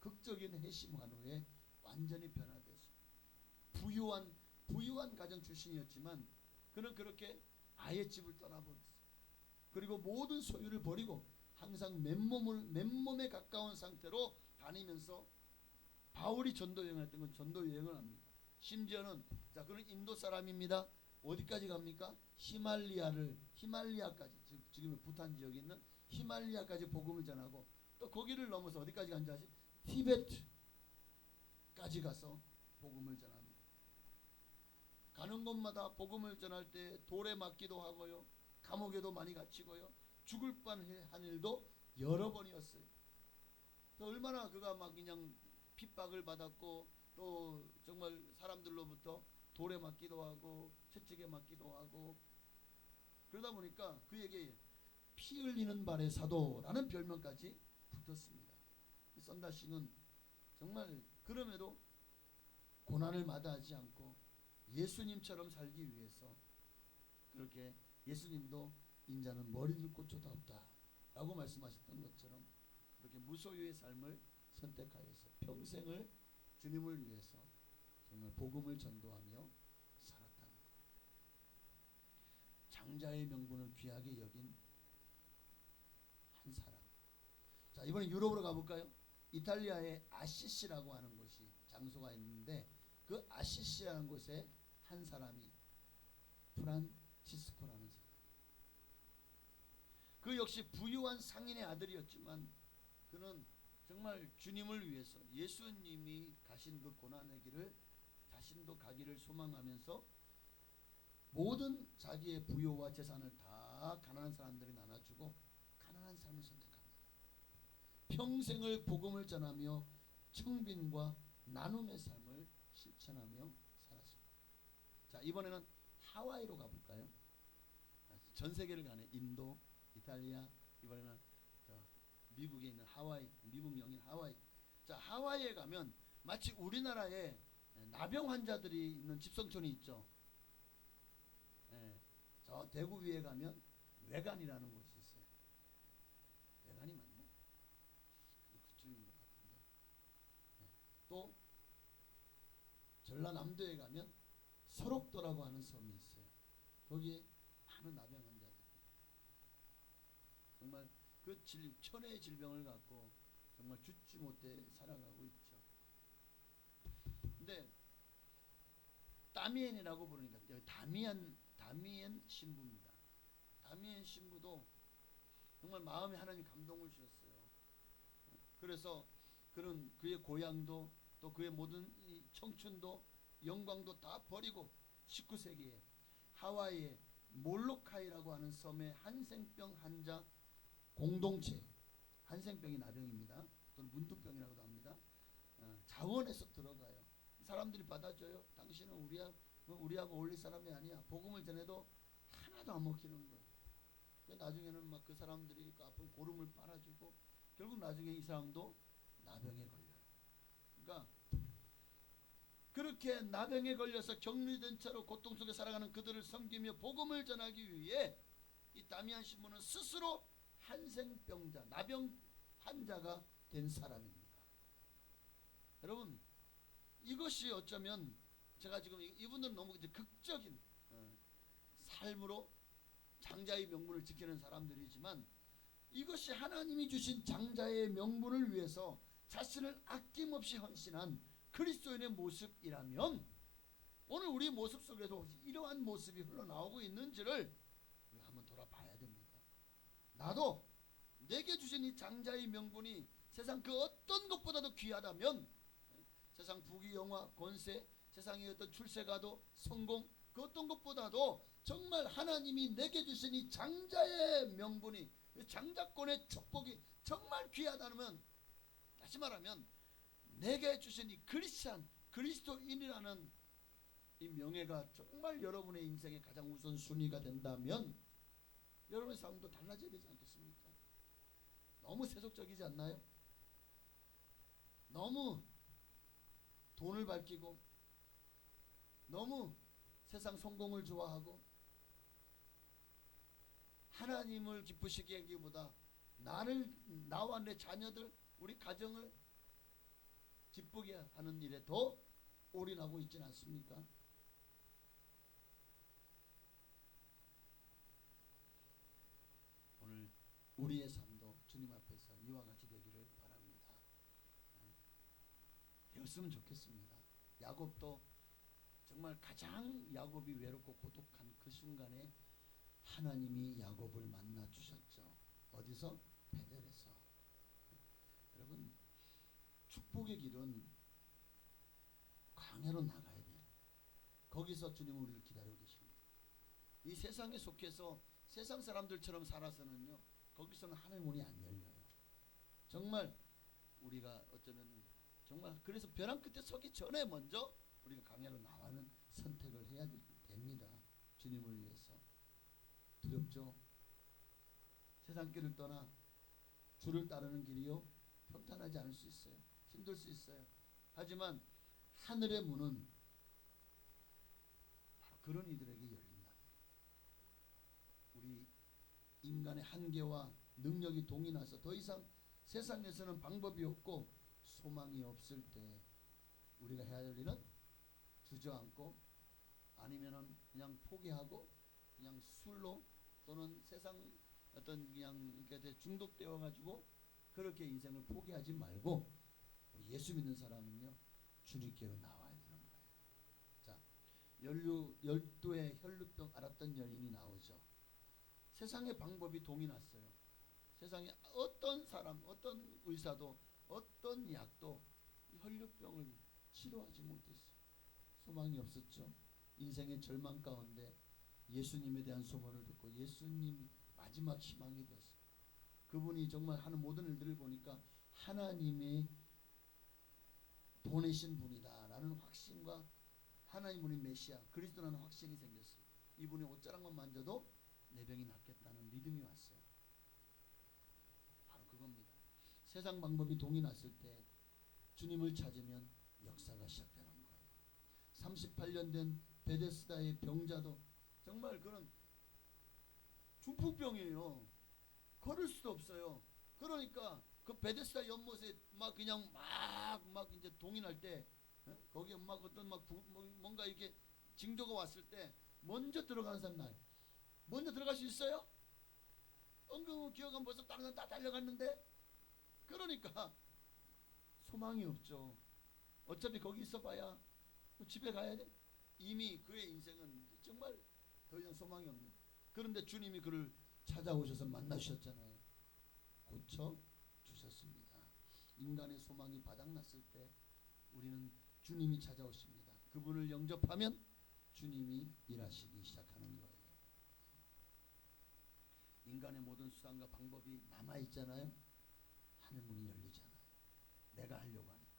극적인 회심한 후에 완전히 변화되었습니다. 부유한 가정 출신이었지만 그는 그렇게 아예 집을 떠나버렸어요. 그리고 모든 소유를 버리고 항상 맨몸에 가까운 상태로 다니면서, 바울이 전도 여행했던 건 전도 여행을 합니다. 심지어는, 자, 그는 인도 사람입니다. 어디까지 갑니까? 히말리아까지, 지금의 부탄 지역에 있는 히말리아까지 복음을 전하고, 또 거기를 넘어서 어디까지 간지 아시? 티베트까지 가서 복음을 전합니다. 가는 곳마다 복음을 전할 때 돌에 맞기도 하고요, 감옥에도 많이 갇히고요, 죽을 뻔한 일도 여러 번이었어요. 얼마나 그가 막 그냥 핍박을 받았고 또 정말 사람들로부터 돌에 맞기도 하고 채찍에 맞기도 하고 그러다 보니까 그에게 피 흘리는 발의 사도라는 별명까지 붙었습니다. 썬다싱은 정말 그럼에도 고난을 마다하지 않고 예수님처럼 살기 위해서 그렇게 예수님도 인자는 머리 들 곳조차 없다 라고 말씀하셨던 것처럼 그렇게 무소유의 삶을 선택하여서 평생을 주님을 위해서 정말 복음을 전도하며 살았다는 것. 장자의 명분을 귀하게 여긴 한 사람. 자, 이번에 유럽으로 가볼까요? 이탈리아의 아시시라고 하는 곳이 장소가 있는데 그 아시시라는 곳에 한 사람이 프란치스코라는 사람. 그 역시 부유한 상인의 아들이었지만 그는 정말 주님을 위해서 예수님이 가신 그 고난의 길을 자신도 가기를 소망하면서 모든 자기의 부요와 재산을 다 가난한 사람들이 나눠주고 가난한 삶을 선택합니다. 평생을 복음을 전하며 청빈과 나눔의 삶을 실천하며 살았습니다. 자, 이번에는 하와이로 가볼까요? 전 세계를 가네. 인도, 이탈리아, 이번에는 미국에 있는 하와이, 미국 영인 하와이. 자, 하와이에 가면 마치 우리나라에 나병 환자들이 있는 집성촌이 있죠. 예, 저 대구 위에 가면 외관이라는 곳이 있어요. 외관이 맞나? 그쪽인 것 같은데. 예, 또 전라남도에 가면 설옥도라고 하는 섬이 있어요. 거기에 많은 나병 환자들. 정말 그 천혜의 질병을 갖고 정말 죽지 못해 살아가고 있죠. 근데 다미엔이라고 부르니까 다미엔 신부입니다. 다미엔 신부도 정말 마음에 하나님 감동을 주셨어요. 그래서 그는 그의 고향도 또 그의 모든 이 청춘도 영광도 다 버리고 19세기에 하와이의 몰로카이라고 하는 섬의 한센병 환자 공동체, 한센병이 나병입니다. 또는 문둥병이라고도 합니다. 자원해서 들어가요. 사람들이 받아줘요. 당신은 우리하고 어울릴 사람이 아니야. 복음을 전해도 하나도 안 먹히는 거예요. 나중에는 막 그 사람들이 그 아픈 고름을 빨아주고 결국 나중에 이 사람도 나병에 걸려요. 그러니까 그렇게 나병에 걸려서 격리된 채로 고통 속에 살아가는 그들을 섬기며 복음을 전하기 위해 이 다미안 신부는 스스로 한센병자, 나병 환자가 된 사람입니다. 여러분, 이것이 어쩌면 제가 지금 이분들은 너무 이제 극적인 삶으로 장자의 명분을 지키는 사람들이지만 이것이 하나님이 주신 장자의 명분을 위해서 자신을 아낌없이 헌신한 그리스도인의 모습이라면 오늘 우리 모습 속에도 이러한 모습이 흘러나오고 있는지를 우리가 한번 돌아봐야 됩니다. 나도 내게 주신 이 장자의 명분이 세상 그 어떤 것보다도 귀하다면 세상 부귀 영화 권세 세상의 어떤 출세가도 성공 그 어떤 것보다도 정말 하나님이 내게 주신 이 장자의 명분이 장자권의 축복이 정말 귀하다면 다시 말하면 내게 주신 이 크리스찬 그리스도인이라는 이 명예가 정말 여러분의 인생의 가장 우선순위가 된다면 여러분의 삶도 달라져야 되지 않겠습니까? 너무 세속적이지 않나요? 너무 돈을 밝히고 너무 세상 성공을 좋아하고 하나님을 기쁘시게 하기보다 나와 내 자녀들 우리 가정을 기쁘게 하는 일에 더 올인하고 있지는 않습니까? 오늘 우리의 삶도 주님 앞에서 이와 같이 되기를 바랍니다. 되었으면 좋겠습니다. 야곱도 정말 가장 야곱이 외롭고 고독한 그 순간에 하나님이 야곱을 만나 주셨죠. 어디서? 베델에서. 여러분 축복의 길은 광야로 나가야 돼요. 거기서 주님은 우리를 기다리고 계십니다. 이 세상에 속해서 세상 사람들처럼 살아서는요 거기서는 하늘 문이 안 열려요. 정말 우리가 어쩌면 정말 그래서 벼랑 끝에 서기 전에 먼저 우리가 강야로 나가는 선택을 해야 됩니다. 주님을 위해서. 두렵죠? 세상 길을 떠나 주를 따르는 길이요 평탄하지 않을 수 있어요. 힘들 수 있어요. 하지만 하늘의 문은 바로 그런 이들에게 열린다. 우리 인간의 한계와 능력이 동이 나서 더 이상 세상에서는 방법이 없고 소망이 없을 때 우리가 해야 할 일은 주저앉고 아니면은 그냥 포기하고 그냥 술로 또는 세상 어떤 그냥 이렇게 중독되어 가지고 그렇게 인생을 포기하지 말고 우리 예수 믿는 사람은요 주님께로 나와야 되는 거예요. 자, 12의 혈루병 앓았던 여인이 나오죠. 세상의 방법이 동이 났어요. 세상에 어떤 사람, 어떤 의사도 어떤 약도 혈루병을 치료하지 못했어요. 소망이 없었죠. 인생의 절망 가운데 예수님에 대한 소문을 듣고 예수님 마지막 희망이 됐어요. 그분이 정말 하는 모든 일들을 보니까 하나님이 보내신 분이다라는 확신과 하나님이 메시아 그리스도라는 확신이 생겼어요. 이분이 옷자락만 만져도 내 병이 낫겠다는 믿음이 왔어요. 바로 그겁니다. 세상 방법이 동이 났을 때 주님을 찾으면 역사가 시작되는 거예요. 38년 된 베데스다의 병자도 정말 그런 중풍병이에요. 걸을 수도 없어요. 그러니까 그 베데스다 연못에 막 그냥 막 이제 동이 날 때 거기에 막 어떤 뭔가 이렇게 징조가 왔을 때 먼저 들어가는 사람 나요. 먼저 들어갈 수 있어요? 엉금 기어가면 벌써 다른 사람 다 달려갔는데 그러니까 소망이 없죠. 어차피 거기 있어봐야 집에 가야 돼. 이미 그의 인생은 정말 더 이상 소망이 없는. 그런데 주님이 그를 찾아오셔서 만나셨잖아요. 고쳐 주셨습니다. 인간의 소망이 바닥났을 때 우리는 주님이 찾아오십니다. 그분을 영접하면 주님이 일하시기 시작하는 거예요. 인간의 모든 수단과 방법이 남아있잖아요. 하늘문이 열리잖아요. 내가 하려고 하니까.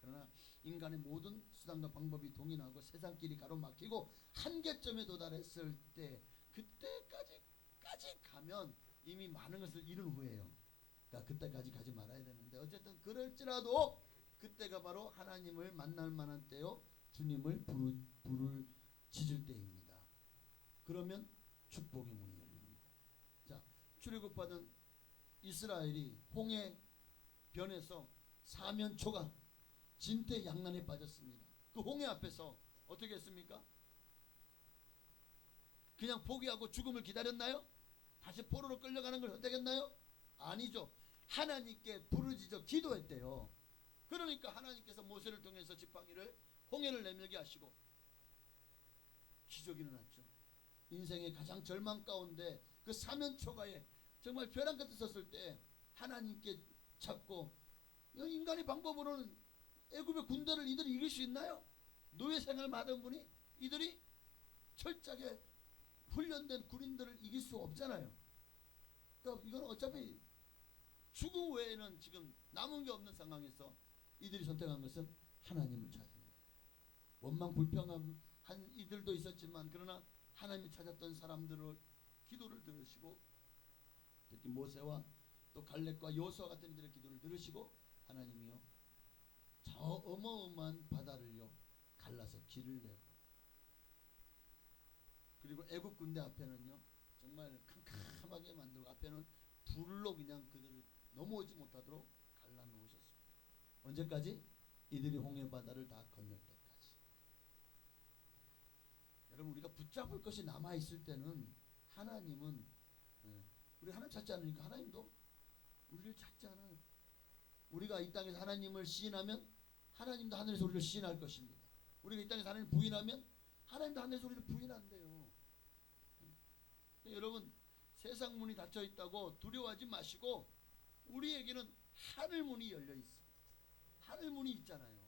그러나 인간의 모든 수단과 방법이 동인하고 세상길이 가로막히고 한계점에 도달했을 때 그때까지 가면 이미 많은 것을 잃은 후에요. 그러니까 그때까지 가지 말아야 되는데 어쨌든 그럴지라도 그때가 바로 하나님을 만날 만한 때요. 주님을 부를 짖을 때입니다. 그러면 축복의 문이 열리는 거예요. 자, 출애굽받은 이스라엘이 홍해 변에서 사면초가 진퇴양난에 빠졌습니다. 그 홍해 앞에서 어떻게 했습니까? 그냥 포기하고 죽음을 기다렸나요? 다시 포로로 끌려가는 걸 선택했나요? 아니죠. 하나님께 부르짖어 기도했대요. 그러니까 하나님께서 모세를 통해서 지팡이를 홍해를 내밀게 하시고 기적이 일어났죠. 인생의 가장 절망 가운데 그 사면초가에 정말 벼랑 끝에 섰을 때 하나님께 찾고 인간의 방법으로는 애굽의 군대를 이들이 이길 수 있나요? 노예 생활 하던 분이 이들이 철저하게 훈련된 군인들을 이길 수 없잖아요. 그러니까 이건 어차피 죽음 외에는 지금 남은 게 없는 상황에서 이들이 선택한 것은 하나님을 찾은 거예요. 원망 불평한 이들도 있었지만 그러나 하나님을 찾았던 사람들을 기도를 들으시고 특히 모세와 또 갈렙과 여호수아 같은 이들의 기도를 들으시고 하나님이요 저 어마어마한 바다를요 갈라서 길을 내고 그리고 애국 군대 앞에는요 정말 캄캄하게 만들고 앞에는 불로 그냥 그들을 넘어오지 못하도록 갈라놓으셨습니다. 언제까지? 이들이 홍해 바다를 다 건널 때까지. 여러분 우리가 붙잡을 것이 남아있을 때는 하나님은 우리 하나님 찾지 않으니까 하나님도 우리를 찾지 않아요. 우리가 이 땅에서 하나님을 시인하면 하나님도 하늘에서 우리를 시인할 것입니다. 우리가 이 땅에서 하나님을 부인하면 하나님도 하늘에서 우리를 부인한대요. 여러분 세상 문이 닫혀 있다고 두려워하지 마시고 우리에게는 하늘 문이 열려 있습니다. 하늘 문이 있잖아요.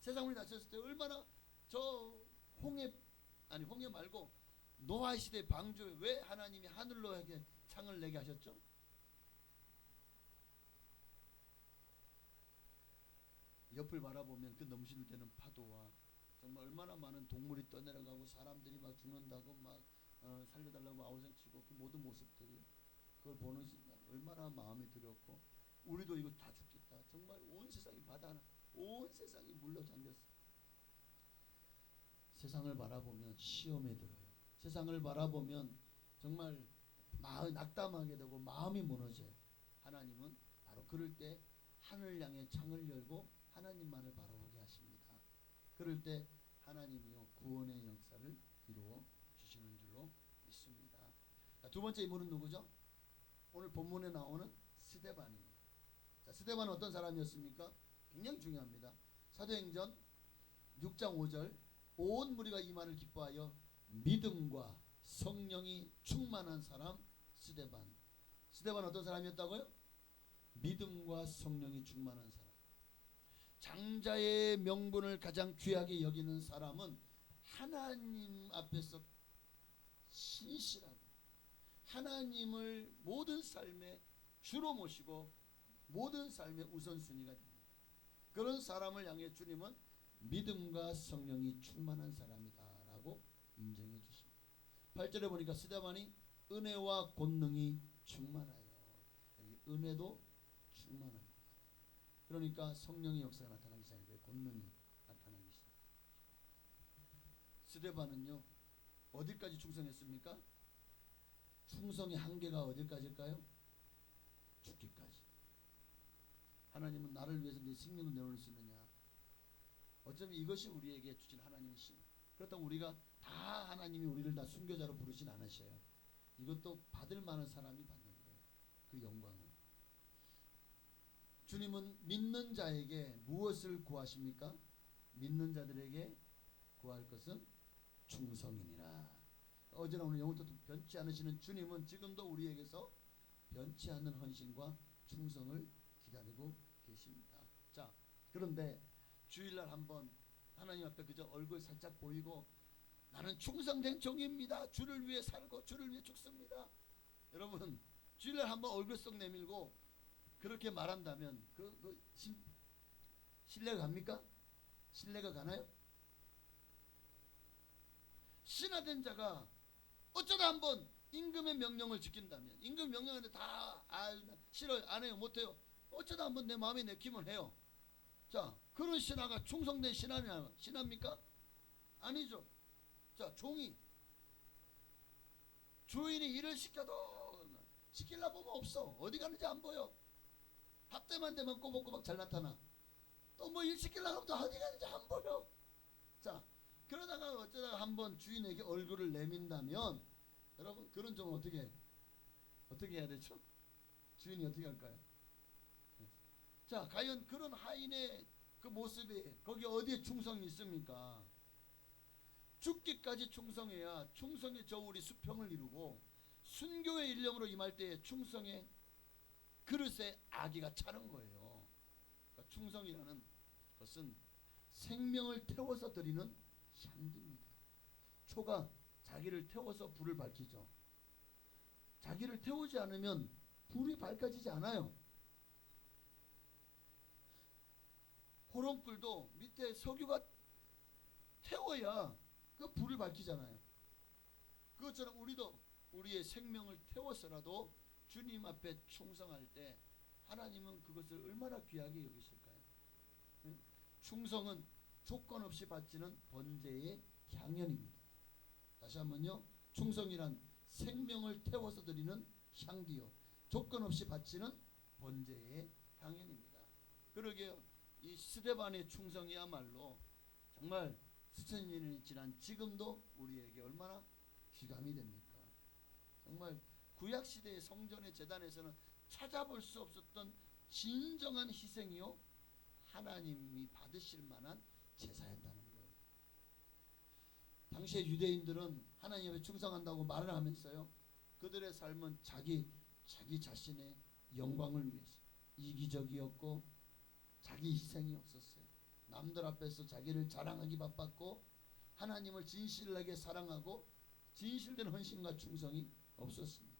세상 문이 닫혔을 때 얼마나 저 홍해 말고 노아 시대 방주에 왜 하나님이 하늘로 창을 내게 하셨죠? 옆을 바라보면 그 넘실대는 파도와 정말 얼마나 많은 동물이 떠내려가고 사람들이 막 죽는다고 막 살려달라고 아우성치고 그 모든 모습들이 그걸 보는 순간 얼마나 마음이 두렵고 우리도 이거 다 죽겠다. 정말 온 세상이 바다 하나, 온 세상이 물로 잠겼어. 세상을 바라보면 시험에 들어요. 세상을 바라보면 정말 낙담하게 되고 마음이 무너져요. 하나님은 바로 그럴 때 하늘 향해 창을 열고 하나님만을 바라보게 하십니다. 그럴 때 하나님이요 구원의 역사를 이루어 주시는 줄로 믿습니다. 자, 두 번째 인물은 누구죠? 오늘 본문에 나오는 스데반입니다. 자, 스데반은 어떤 사람이었습니까? 굉장히 중요합니다. 사도행전 6장 5절 온 무리가 이만을 기뻐하여 믿음과 성령이 충만한 사람 스데반. 스데반 어떤 사람이었다고요? 믿음과 성령이 충만한 사람. 장자의 명분을 가장 귀하게 여기는 사람은 하나님 앞에서 신실하고 하나님을 모든 삶의 주로 모시고 모든 삶의 우선순위가 됩니다. 그런 사람을 향해 주님은 믿음과 성령이 충만한 사람이다 라고 인정해 주십니다. 8절에 보니까 스데반이 은혜와 권능이 충만하여. 여기 은혜도 충만합니다. 그러니까 성령의 역사가 나타나기 시작해요. 권능이 나타나기 시작합니다. 스데반은요 어디까지 충성했습니까? 충성의 한계가 어디까지일까요? 죽기까지. 하나님은 나를 위해서 내 생명을 내놓을 수 있느냐. 어쩌면 이것이 우리에게 주신 하나님의 신. 그렇다고 우리가 다 하나님이 우리를 다 순교자로 부르진 않으셔요. 이것도 받을 만한 사람이 받는 거예요. 그 영광을. 주님은 믿는 자에게 무엇을 구하십니까? 믿는 자들에게 구할 것은 충성이니라. 어제나 오늘 영원토록 변치 않으시는 주님은 지금도 우리에게서 변치 않는 헌신과 충성을 기다리고 계십니다. 자, 그런데 주일날 한번 하나님 앞에 그저 얼굴 살짝 보이고 나는 충성된 종입니다. 주를 위해 살고 주를 위해 죽습니다. 여러분 주일날 한번 얼굴 썩 내밀고 그렇게 말한다면 신뢰가 갑니까? 신뢰가 가나요? 신하된 자가 어쩌다 한번 임금의 명령을 지킨다면 임금 명령하는데 다 싫어요 안 해요 못해요 어쩌다 한번 내 마음에 내키면 해요. 자 그런 신하가 충성된 신하입니까? 아니죠. 자 종이 주인이 일을 시켜도 시킬라 보면 없어. 어디 가는지 안 보여. 밥 때만 되면 꼬박꼬박 잘 나타나. 또 뭐 일 시키려고 하면 또 어디 가는지 안 보여. 자 그러다가 어쩌다가 한번 주인에게 얼굴을 내민다면 여러분 그런 종은 어떻게 해야 되죠? 주인이 어떻게 할까요? 자 과연 그런 하인의 그 모습이 거기 어디에 충성이 있습니까? 죽기까지 충성해야 충성의 저울이 수평을 이루고 순교의 일념으로 임할 때에 충성의 그릇에 아기가 차는 거예요. 그러니까 충성이라는 것은 생명을 태워서 드리는 향기입니다. 초가 자기를 태워서 불을 밝히죠. 자기를 태우지 않으면 불이 밝아지지 않아요. 호롱불도 밑에 석유가 태워야 그 불을 밝히잖아요. 그것처럼 우리도 우리의 생명을 태워서라도 주님 앞에 충성할 때 하나님은 그것을 얼마나 귀하게 여기실까요? 충성은 조건 없이 바치는 번제의 향연입니다. 다시 한번요. 충성이란 생명을 태워서 드리는 향기요. 조건 없이 바치는 번제의 향연입니다. 그러게요. 이 스데반의 충성이야말로 정말 수천 년이 지난 지금도 우리에게 얼마나 귀감이 됩니까? 정말 구약시대의 성전의 제단에서는 찾아볼 수 없었던 진정한 희생이요 하나님이 받으실 만한 제사였다는 거예요. 당시의 유대인들은 하나님 앞에 충성한다고 말을 하면서요 그들의 삶은 자기 자신의 영광을 위해서 이기적이었고 자기 희생이 없었어요. 남들 앞에서 자기를 자랑하기 바빴고 하나님을 진실하게 사랑하고 진실된 헌신과 충성이 없었습니다.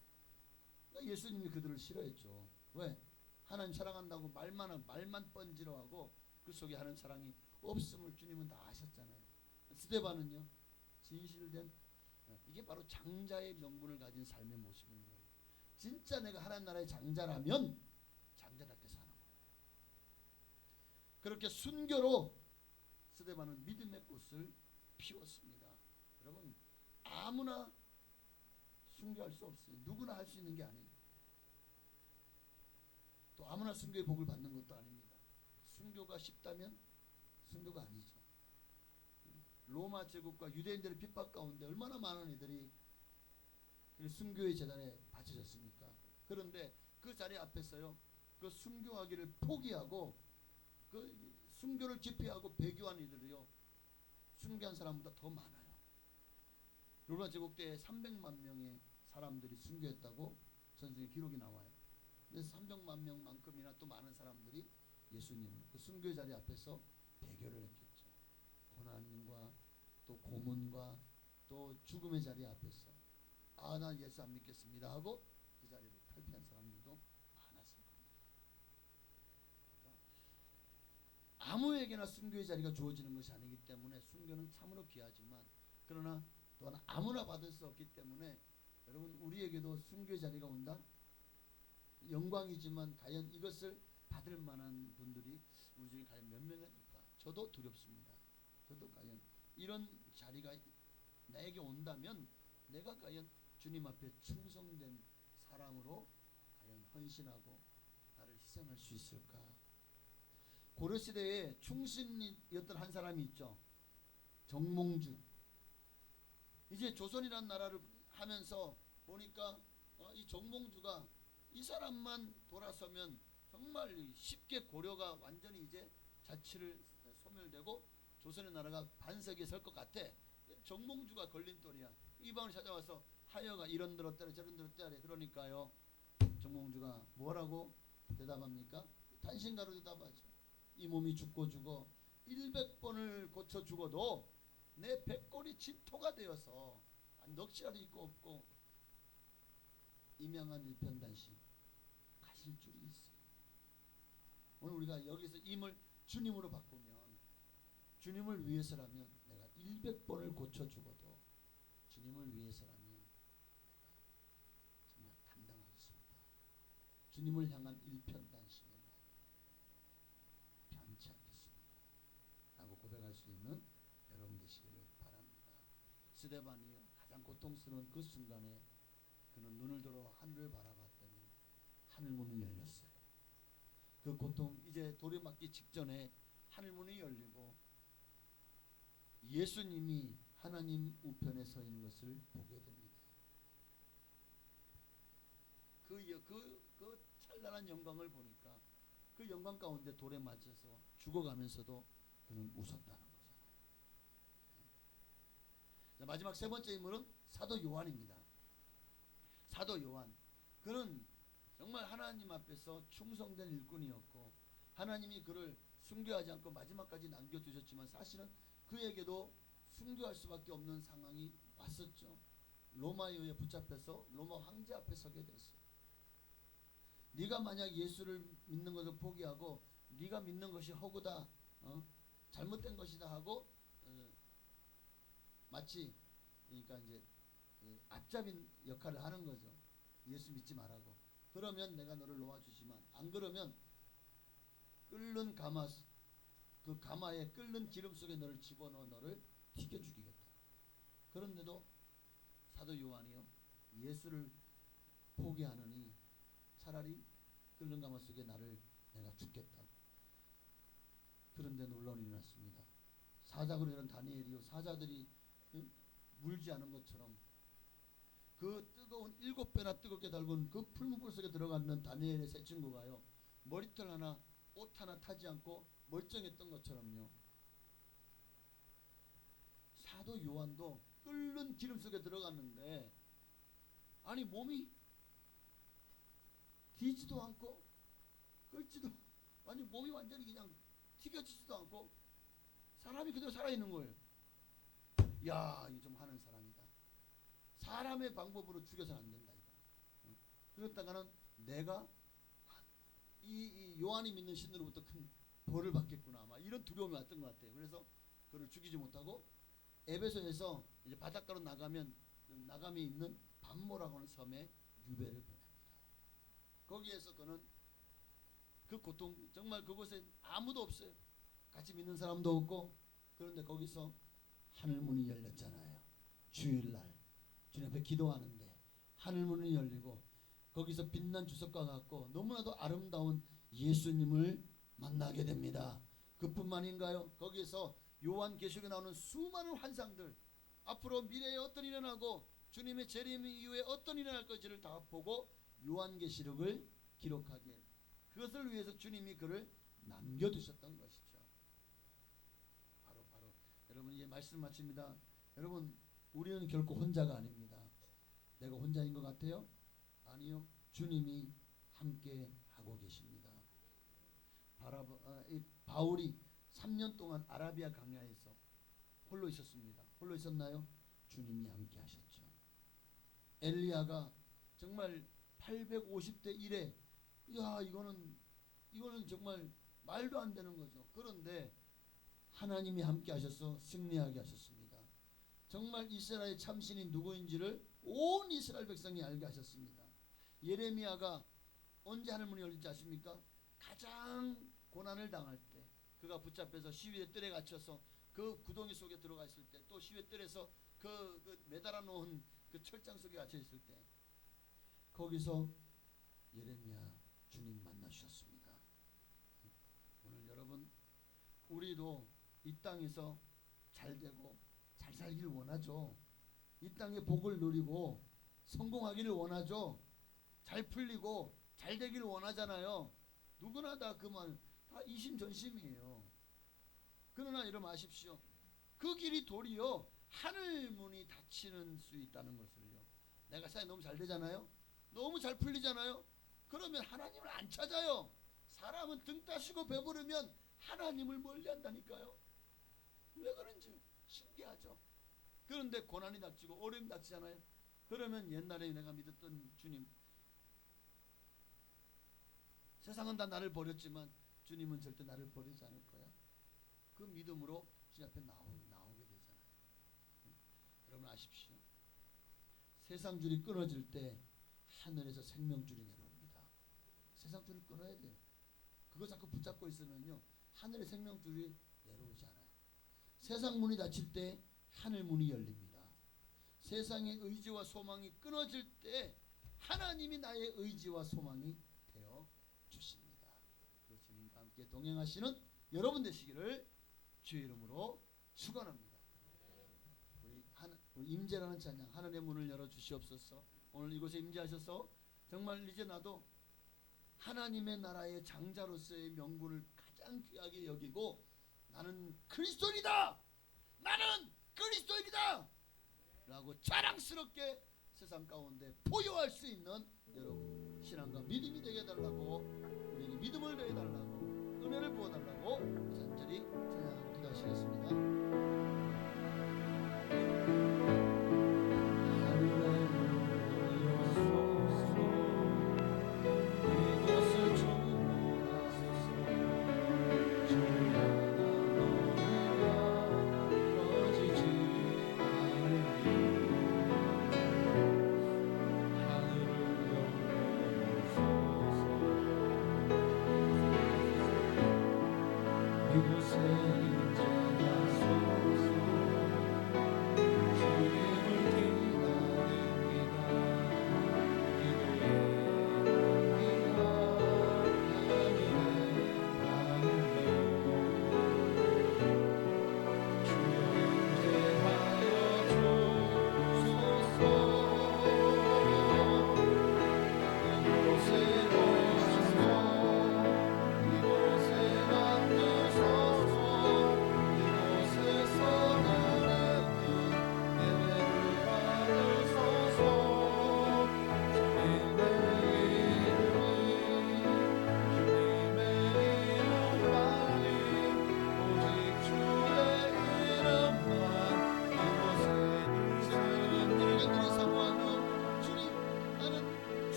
그러니까 예수님이 그들을 싫어했죠. 왜? 하나님 사랑한다고 말만 번지러하고 그 속에 하는 사랑이 없음을 주님은 다 아셨잖아요. 스데반은요, 진실된, 이게 바로 장자의 명분을 가진 삶의 모습인 거예요. 진짜 내가 하나님 나라의 장자라면 장자답게 사는 거예요. 그렇게 순교로 스데반은 믿음의 꽃을 피웠습니다. 여러분, 아무나 순교할 수 없어요. 누구나 할 수 있는 게 아니에요. 또 아무나 순교의 복을 받는 것도 아닙니다. 순교가 쉽다면 순교가 아니죠. 로마 제국과 유대인들의 핍박 가운데 얼마나 많은 이들이 그 순교의 재단에 바쳐졌습니까? 그런데 그 자리 앞에서요, 그 순교하기를 포기하고 그 순교를 기피하고 배교한 이들이요, 순교한 사람보다 더 많아요. 로마 제국 때 300만 명의 사람들이 순교했다고 전승에 기록이 나와요. 그래서 300만 명만큼이나 또 많은 사람들이 예수님 그 순교의 자리 앞에서 배교를 했겠죠. 고난과 또 고문과 또 죽음의 자리 앞에서 난 예수 안 믿겠습니다 하고 그 자리를 탈피한 사람들도 많았을 겁니다. 그러니까 아무에게나 순교의 자리가 주어지는 것이 아니기 때문에 순교는 참으로 귀하지만, 그러나 또한 아무나 받을 수 없기 때문에 여러분, 우리에게도 순교의 자리가 온다? 영광이지만 과연 이것을 받을 만한 분들이 우리 중에 과연 몇 명이나 될까? 저도 두렵습니다. 저도 과연 이런 자리가 나에게 온다면 내가 과연 주님 앞에 충성된 사람으로 과연 헌신하고 나를 희생할 수 있을까? 고려시대에 충신이었던 한 사람이 있죠. 정몽주. 이제 조선이라는 나라를 하면서 보니까 이 정몽주가 이 사람만 돌아서면 정말 쉽게 고려가 완전히 이제 자치를 소멸되고 조선의 나라가 반석에 설 것 같아. 정몽주가 걸림돌이야. 이방을 찾아와서 하여가 이런 대로 떼라 저런 대로 떼라. 그러니까요, 정몽주가 뭐라고 대답합니까? 단신가로 대답하죠. 이 몸이 죽고 죽어 100번을 고쳐 죽어도 내 백골이 진토가 되어서 넋이라도 있고 없고 임양한 일편단심 가실 줄이 있어요. 오늘 우리가 여기서 임을 주님으로 바꾸면, 주님을 위해서라면 내가 100번을 고쳐 죽어도 주님을 위해서라면 내가 정말 감당하겠습니다. 주님을 향한 일편단심의 마음 변치 않겠습니다 라고 고백할 수 있는 여러분 되시기를 바랍니다. 스데반이요, 가장 고통스러운 그 순간에 그는 눈을 들어 하늘을 바라봤더니 하늘문이 열렸어요. 그 고통, 이제 돌에 맞기 직전에 하늘문이 열리고 예수님이 하나님 우편에 서 있는 것을 보게 됩니다. 그 찬란한 영광을 보니까 그 영광 가운데 돌에 맞춰서 죽어가면서도 그는 웃었다는 거잖아요. 자, 마지막 세 번째 인물은 사도 요한입니다. 사도 요한, 그는 정말 하나님 앞에서 충성된 일꾼이었고 하나님이 그를 순교하지 않고 마지막까지 남겨두셨지만 사실은 그에게도 순교할 수밖에 없는 상황이 왔었죠. 로마여에 붙잡혀서 로마 황제 앞에 서게 됐어요. 네가 만약 예수를 믿는 것을 포기하고 네가 믿는 것이 허구다, 잘못된 것이다 하고 마치 그러니까 이제 앞잡인 역할을 하는 거죠. 예수 믿지 말라고. 그러면 내가 너를 놓아주지만 안 그러면 끓는 가마, 그 가마에 끓는 기름 속에 너를 집어넣어 너를 튀겨 죽이겠다. 그런데도 사도 요한이요, 예수를 포기하느니 차라리 끓는 가마 속에 내가 죽겠다. 그런데 놀라운 일이 났습니다. 사자굴에 이런 다니엘이요, 사자들이 물지 않은 것처럼 그 뜨거운 7배나 뜨겁게 달군 그 풀문 불 속에 들어갔는 다니엘의 세 친구가요, 머리털 하나 옷 하나 타지 않고 멀쩡했던 것처럼요, 사도 요한도 끓는 기름 속에 들어갔는데 아니 몸이 기지도 않고 끓지도, 아니 몸이 완전히 그냥 튀겨지지도 않고 사람이 그대로 살아있는 거예요. 야, 이거 좀 하는 사람이다. 사람의 방법으로 죽여서는 안 된다 이거. 그랬다가는 내가 이 요한이 믿는 신으로부터 큰 벌을 받겠구나, 아마 이런 두려움이 왔던 것 같아요. 그래서 그를 죽이지 못하고 에베소에서 이제 바닷가로 나가면 나감이 있는 반모라고 하는 섬에 유배를 보냅니다. 거기에서 그는 그 고통, 정말 그곳에 아무도 없어요. 같이 믿는 사람도 없고. 그런데 거기서 하늘 문이 열렸잖아요. 주일날 주님 앞에 기도하는데 하늘 문이 열리고 거기서 빛난 주석과 같고 너무나도 아름다운 예수님을 만나게 됩니다. 그뿐만인가요? 거기에서 요한계시록에 나오는 수많은 환상들, 앞으로 미래에 어떤 일이 일어나고 주님의 재림 이후에 어떤 일이 일어날 것을 다 보고 요한계시록을 기록하게, 그것을 위해서 주님이 그를 남겨두셨던 것이죠. 바로 여러분, 이제 말씀 마칩니다. 여러분, 우리는 결코 혼자가 아닙니다. 내가 혼자인 것 같아요? 아니요. 주님이 함께 하고 계십니다. 바울이 3년 동안 아라비아 강야에서 홀로 있었습니다. 홀로 있었나요? 주님이 함께 하셨죠. 엘리야가 정말 850대 1에 이거는 정말 말도 안 되는 거죠. 그런데 하나님이 함께 하셔서 승리하게 하셨습니다. 정말 이스라엘의 참신이 누구인지를 온 이스라엘 백성이 알게 하셨습니다. 예레미야가 언제 하늘문이 열린지 아십니까? 가장 고난을 당할 때, 그가 붙잡혀서 시위의 뜰에 갇혀서 그 구덩이 속에 들어가 있을 때, 또 시위의 뜰에서 그 매달아 놓은 그 철장 속에 갇혀 있을 때, 거기서 예레미야 주님 만나 주셨습니다. 오늘 여러분, 우리도 이 땅에서 잘 되고 잘 살기를 원하죠. 이 땅의 복을 누리고 성공하기를 원하죠. 잘 풀리고 잘 되기를 원하잖아요. 누구나 다 그 말 다 이심전심이에요. 그러나 여러분 아십시오. 그 길이 도리어 하늘 문이 닫히는 수 있다는 것을요. 내가 사회 너무 잘 되잖아요. 너무 잘 풀리잖아요. 그러면 하나님을 안 찾아요. 사람은 등 따시고 배부르면 하나님을 멀리한다니까요. 왜 그런지 신기하죠. 그런데 고난이 닥치고 어려움이 닥치잖아요. 그러면 옛날에 내가 믿었던 주님, 세상은 다 나를 버렸지만 주님은 절대 나를 버리지 않을 거야. 그 믿음으로 주님 앞에 나오게 되잖아요. 여러분 아십시오. 세상 줄이 끊어질 때 하늘에서 생명줄이 내려옵니다. 세상 줄을 끊어야 돼요. 그거 자꾸 붙잡고 있으면요, 하늘의 생명줄이 내려오지 않아요. 세상 문이 닫힐 때 하늘 문이 열립니다. 세상의 의지와 소망이 끊어질 때 하나님이 나의 의지와 소망이 되어 주십니다. 그 주님과 함께 동행하시는 여러분 되시기를 주의 이름으로 축원합니다. 우리 임재라는 찬양, 하늘의 문을 열어 주시옵소서. 오늘 이곳에 임재하셔서 정말 이제 나도 하나님의 나라의 장자로서의 명분을 가장 귀하게 여기고 나는 그리스도인이다, 나는 그리스도인이다 라고 자랑스럽게 세상 가운데 포효할 수 있는 여러분 신앙과 믿음이 되게 해달라고, 우리에게 믿음을 더해 달라고, 은혜를 부어달라고 간절히 찬양하고 기도하시겠습니다. 그곳에 이제 나서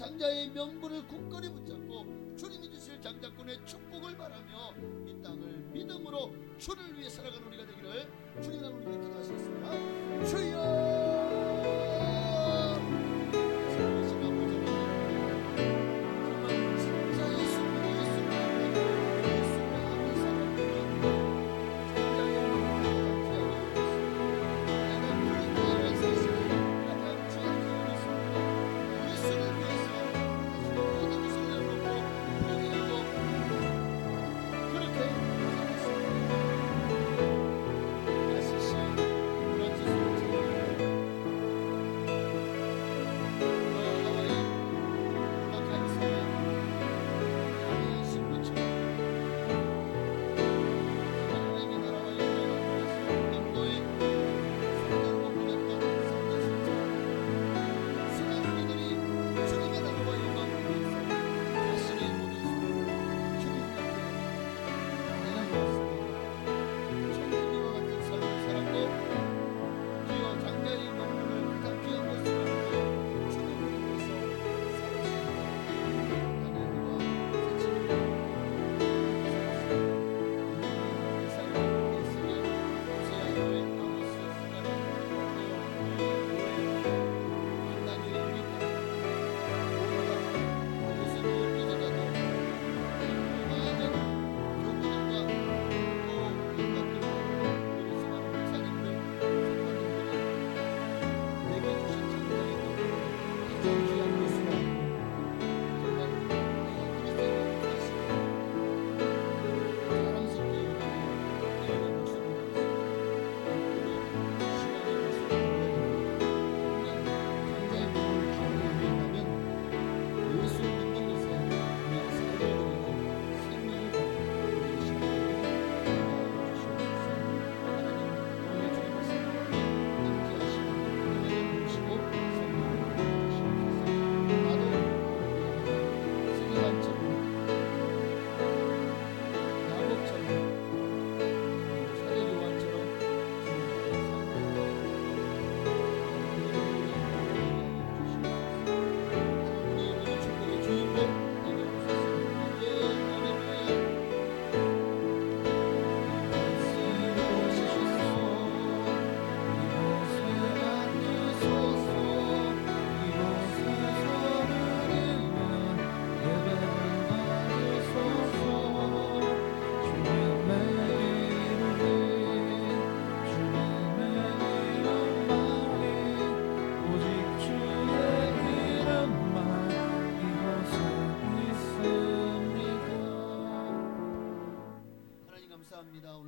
장자의 명분을 굳건히 붙잡고 주님이 주실 장자권의 축복을 바라며 이 땅을 믿음으로 주를 위해 살아가는 우리가 되기를 주님 이름으로 우리가 기도하시겠습니다. 주여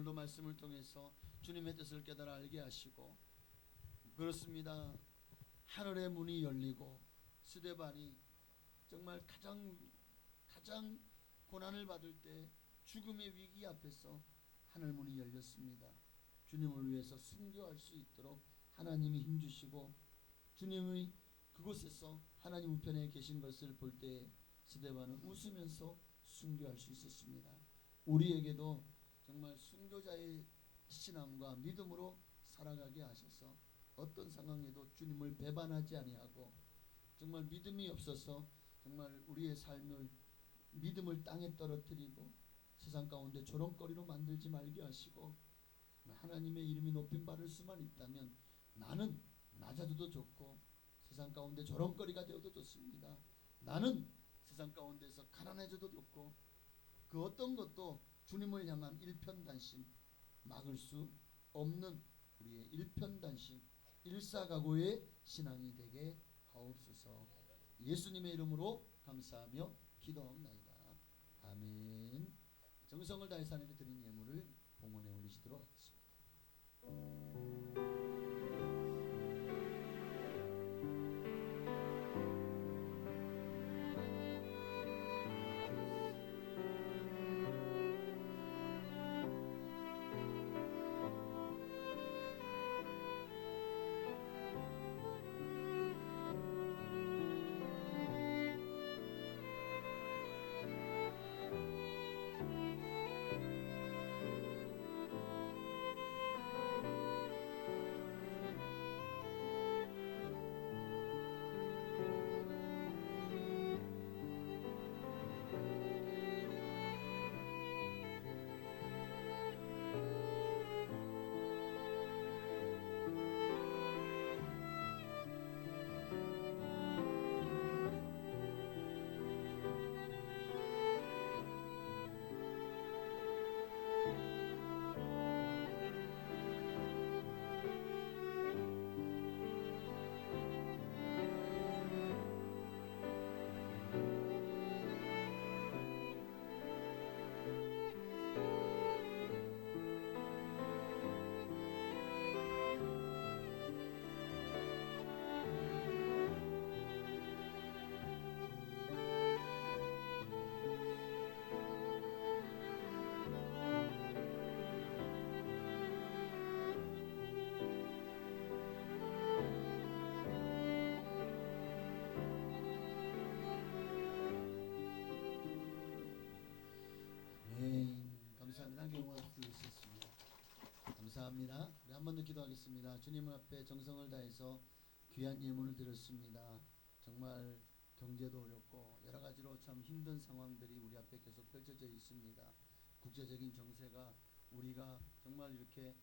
오늘도 말씀을 통해서 주님의 뜻을 깨달아 알게 하시고 그렇습니다. 하늘의 문이 열리고 스데반이 정말 가장 고난을 받을 때 죽음의 위기 앞에서 하늘 문이 열렸습니다. 주님을 위해서 순교할 수 있도록 하나님이 힘주시고 주님의 그곳에서 하나님 우편에 계신 것을 볼 때 스데반은 웃으면서 순교할 수 있었습니다. 우리에게도 정말 순교자의 신앙과 믿음으로 살아가게 하셔서 어떤 상황에도 주님을 배반하지 아니하고 정말 믿음이 없어서 정말 우리의 삶을 믿음을 땅에 떨어뜨리고 세상 가운데 조롱거리로 만들지 말게 하시고 하나님의 이름이 높임 받을 수만 있다면 나는 낮아져도 좋고 세상 가운데 조롱거리가 되어도 좋습니다. 나는 세상 가운데서 가난해져도 좋고 그 어떤 것도 주님을 향한 일편단심 막을 수 없는 우리의 일편단심 일사각오의 신앙이 되게 하옵소서. 예수님의 이름으로 감사하며 기도하옵나이다. 아멘. 정성을 다해서 하나님께 드린 예물을 봉헌에 올리시도록 하겠습니다. 감사합니다. 우리 한 번 더 기도하겠습니다. 주님 앞에 정성을 다해서 귀한 예물을 드렸습니다. 정말 경제도 어렵고 여러 가지로 참 힘든 상황들이 우리 앞에 계속 펼쳐져 있습니다. 국제적인 정세가 우리가 정말 이렇게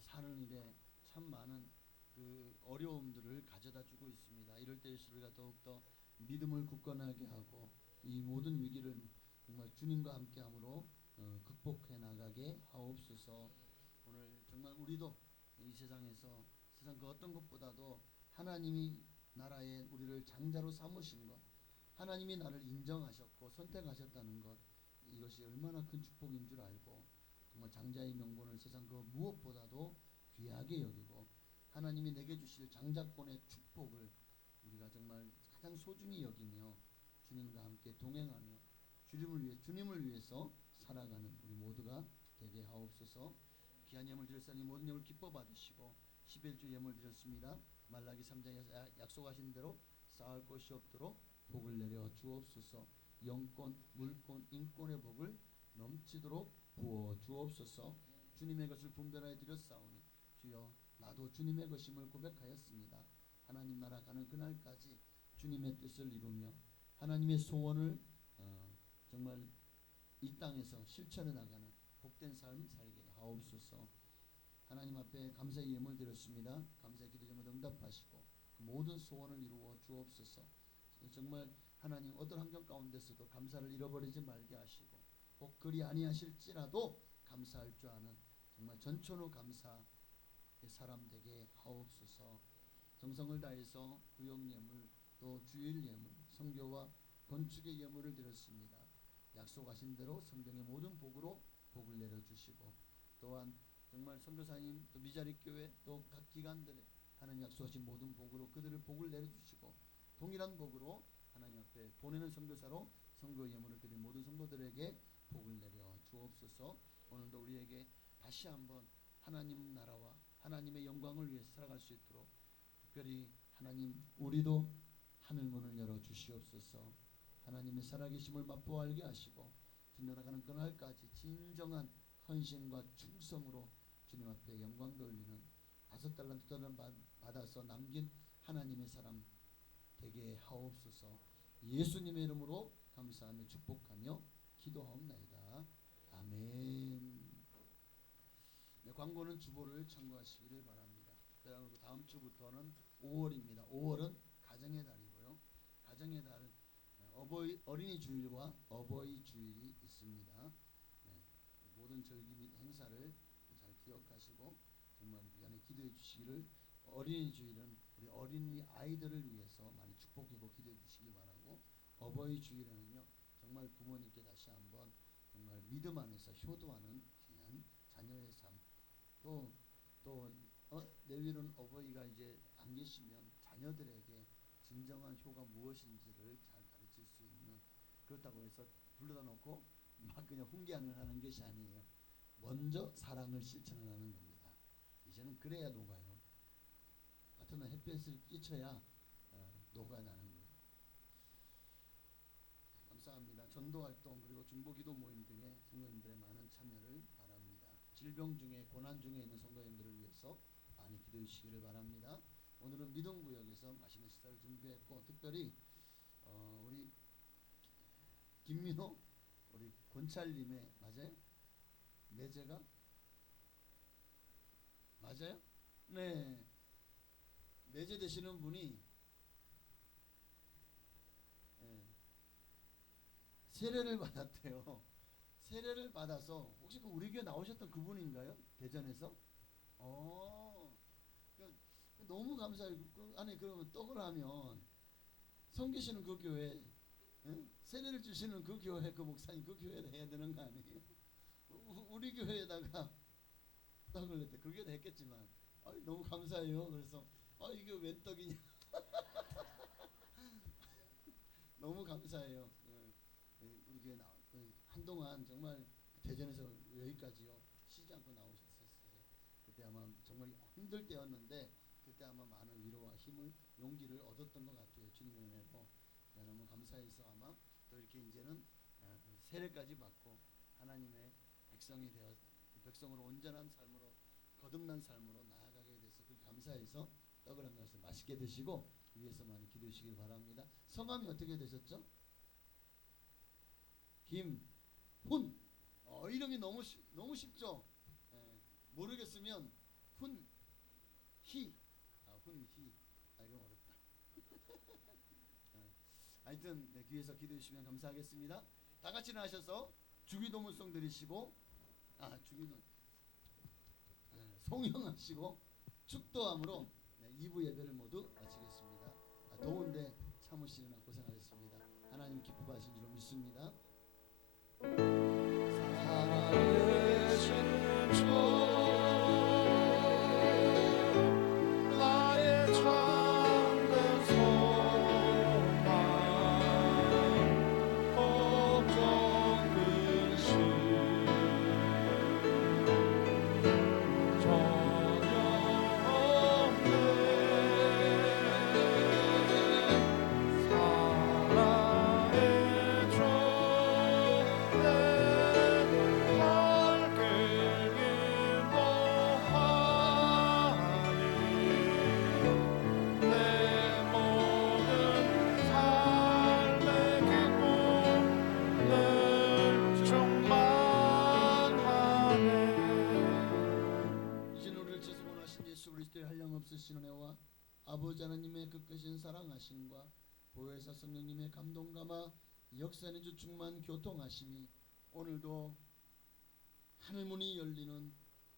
사는 일에 참 많은 그 어려움들을 가져다 주고 있습니다. 이럴 때일수록 우리가 더욱더 믿음을 굳건하게 하고 이 모든 위기를 정말 주님과 함께함으로 극복해 나가게 하옵소서. 오늘 정말 우리도 이 세상에서 세상 그 어떤 것보다도 하나님이 나라에 우리를 장자로 삼으신 것, 하나님이 나를 인정하셨고 선택하셨다는 것, 이것이 얼마나 큰 축복인 줄 알고 정말 장자의 명분을 세상 그 무엇보다도 귀하게 여기고 하나님이 내게 주실 장자권의 축복을 우리가 정말 가장 소중히 여기며 주님과 함께 동행하며 주님을 위해서 살아가는 우리 모두가 되게 하옵소서. 귀한 예물 드릴 사람이 모든 예물 기뻐 받으시고 11주 예물 드렸습니다. 말라기 3장에서 약속하신 대로 쌓을 것이 없도록 복을 내려 주옵소서. 영권, 물권, 인권의 복을 넘치도록 부어 주옵소서. 주님의 것을 분별하여 드렸사오니 주여 나도 주님의 것임을 고백하였습니다. 하나님 나라 가는 그날까지 주님의 뜻을 이루며 하나님의 소원을 정말 이 땅에서 실천해 나가는 복된 삶 살게 하옵소서. 하나님 앞에 감사의 예물 드렸습니다. 감사의 기도 제목 응답하시고 그 모든 소원을 이루어 주옵소서. 정말 하나님 어떤 환경 가운데서도 감사를 잃어버리지 말게 하시고 혹 그리 아니하실지라도 감사할 줄 아는 정말 전천후 감사의 사람 되게 하옵소서. 정성을 다해서 구역 예물 또 주일 예물 선교와 건축의 예물을 드렸습니다. 약속하신 대로 성경의 모든 복으로 복을 내려주시고 또한 정말 선교사님 또 미자리 교회 또 각 기관들에 하나님 약속하신 모든 복으로 그들을 복을 내려주시고 동일한 복으로 하나님 앞에 보내는 선교사로 선교 예물을 드린 모든 성도들에게 복을 내려 주옵소서. 오늘도 우리에게 다시 한번 하나님 나라와 하나님의 영광을 위해 살아갈 수 있도록 특별히 하나님 우리도 하늘 문을 열어 주시옵소서. 하나님의 살아계심을 맛보아 알게 하시고 주님 나가는 그날까지 진정한 헌신과 충성으로 주님 앞에 영광 돌리는 5달란트 돈을 받아서 남긴 하나님의 사람 되게 하옵소서. 예수님의 이름으로 감사하며 축복하며 기도하옵나이다. 아멘. 네, 광고는 주보를 참고하시기를 바랍니다. 그리고 다음 주부터는 5월입니다. 5월은 가정의 달이고요. 가정의 달은 어린이 주일과 어버이 주일이 있습니다. 네, 모든 절기 및 행사를 잘 기억하시고 정말 이 안에 기도해 주시기를. 어린이 주일은 우리 어린이 아이들을 위해서 많이 축복하고 기도해 주시기 바라고 어버이 주일에는요 정말 부모님께 다시 한번 정말 믿음 안에서 효도하는 귀한 자녀의 삶 내일은 어버이가 이제 안 계시면 자녀들에게 진정한 효가 무엇인지를 잘 가르칠 수 있는 그렇다고 해서 불러다 놓고 막 그냥 훈계하는 하는 것이 아니에요. 먼저 사랑을 실천을 하는 겁니다. 이제는 그래야 녹아요. 같은 날 햇볕을 끼쳐야 녹아나는 거예요. 감사합니다. 전도활동 그리고 중보기도 모임 등의 성도님들의 많은 참여를 바랍니다. 질병 중에 고난 중에 있는 성도님들을 위해서 많이 기도해 주시기를 바랍니다. 오늘은 미동구역에서 맛있는 식사를 준비했고 특별히 우리 김민호 우리 권찰님의 맞아요? 매제가 맞아요? 네, 매제 되시는 분이 세례를 받았대요. 세례를 받아서 혹시 그 우리 교회 나오셨던 그분인가요? 대전에서? 너무 감사해요. 그 안에 그러면 떡을 하면 섬기시는 그 교회, 세례를 주시는 그 교회 그 목사님 그 교회를 해야 되는 거 아니에요? 우리 교회에다가 떡을 냈대. 그 교회도 했겠지만 너무 감사해요. 그래서 이게 웬 떡이냐. 너무 감사해요. 우리 교회 한동안 정말 대전에서 여기까지요 쉬지 않고 나오셨었어요. 그때 아마 정말 힘들 때였는데 그때 아마 많은 위로와 힘을 용기를 얻었던 것 같아요. 주님의 은혜로 너무 감사해서 아마 또 이렇게 이제는 세례까지 받고 하나님의 백성이 백성으로 온전한 삶으로 거듭난 삶으로 나아가게 돼서 그 감사해서 떡을 한 것을 맛있게 드시고 위에서 많이 기도해 주시길 바랍니다. 성함이 어떻게 되셨죠? 김훈. 이름이 너무 쉽죠? 예, 모르겠으면 훈희. 훈희. 이거 어렵다. 하여튼 네, 귀에서 기도해 주시면 감사하겠습니다. 다 같이 나셔서 주기도문송 드리시고 주기도 송영하시고 축도함으로 2부 예배를 모두 마치겠습니다. 더운데 참으시느라 고생하셨습니다. 하나님 기뻐하신 줄로 믿습니다. 살아계신 주 나의 참된 소망 걱정 근심 전혀 없네 사랑의 주 내 밝게 인도하니 내 모든 삶의 기쁨 늘 충만하네. 이제 우리를 죄수 원하신 예수 그리스도의 한량없으신 은혜와 아버지 하나님의 끝까신 사랑하심과 보혜사 성령님의 감동 감화 역사의 주 충만 교통하심이 오늘도 하늘문이 열리는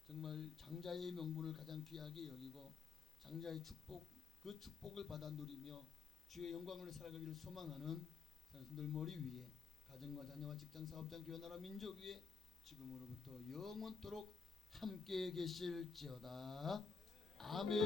정말 장자의 명분을 가장 귀하게 여기고 장자의 축복 그 축복을 받아 누리며 주의 영광을 살아가기를 소망하는 사람들 머리 위에 가정과 자녀와 직장 사업장 교회 나라 민족 위에 지금으로부터 영원토록 함께 계실지어다. 아멘.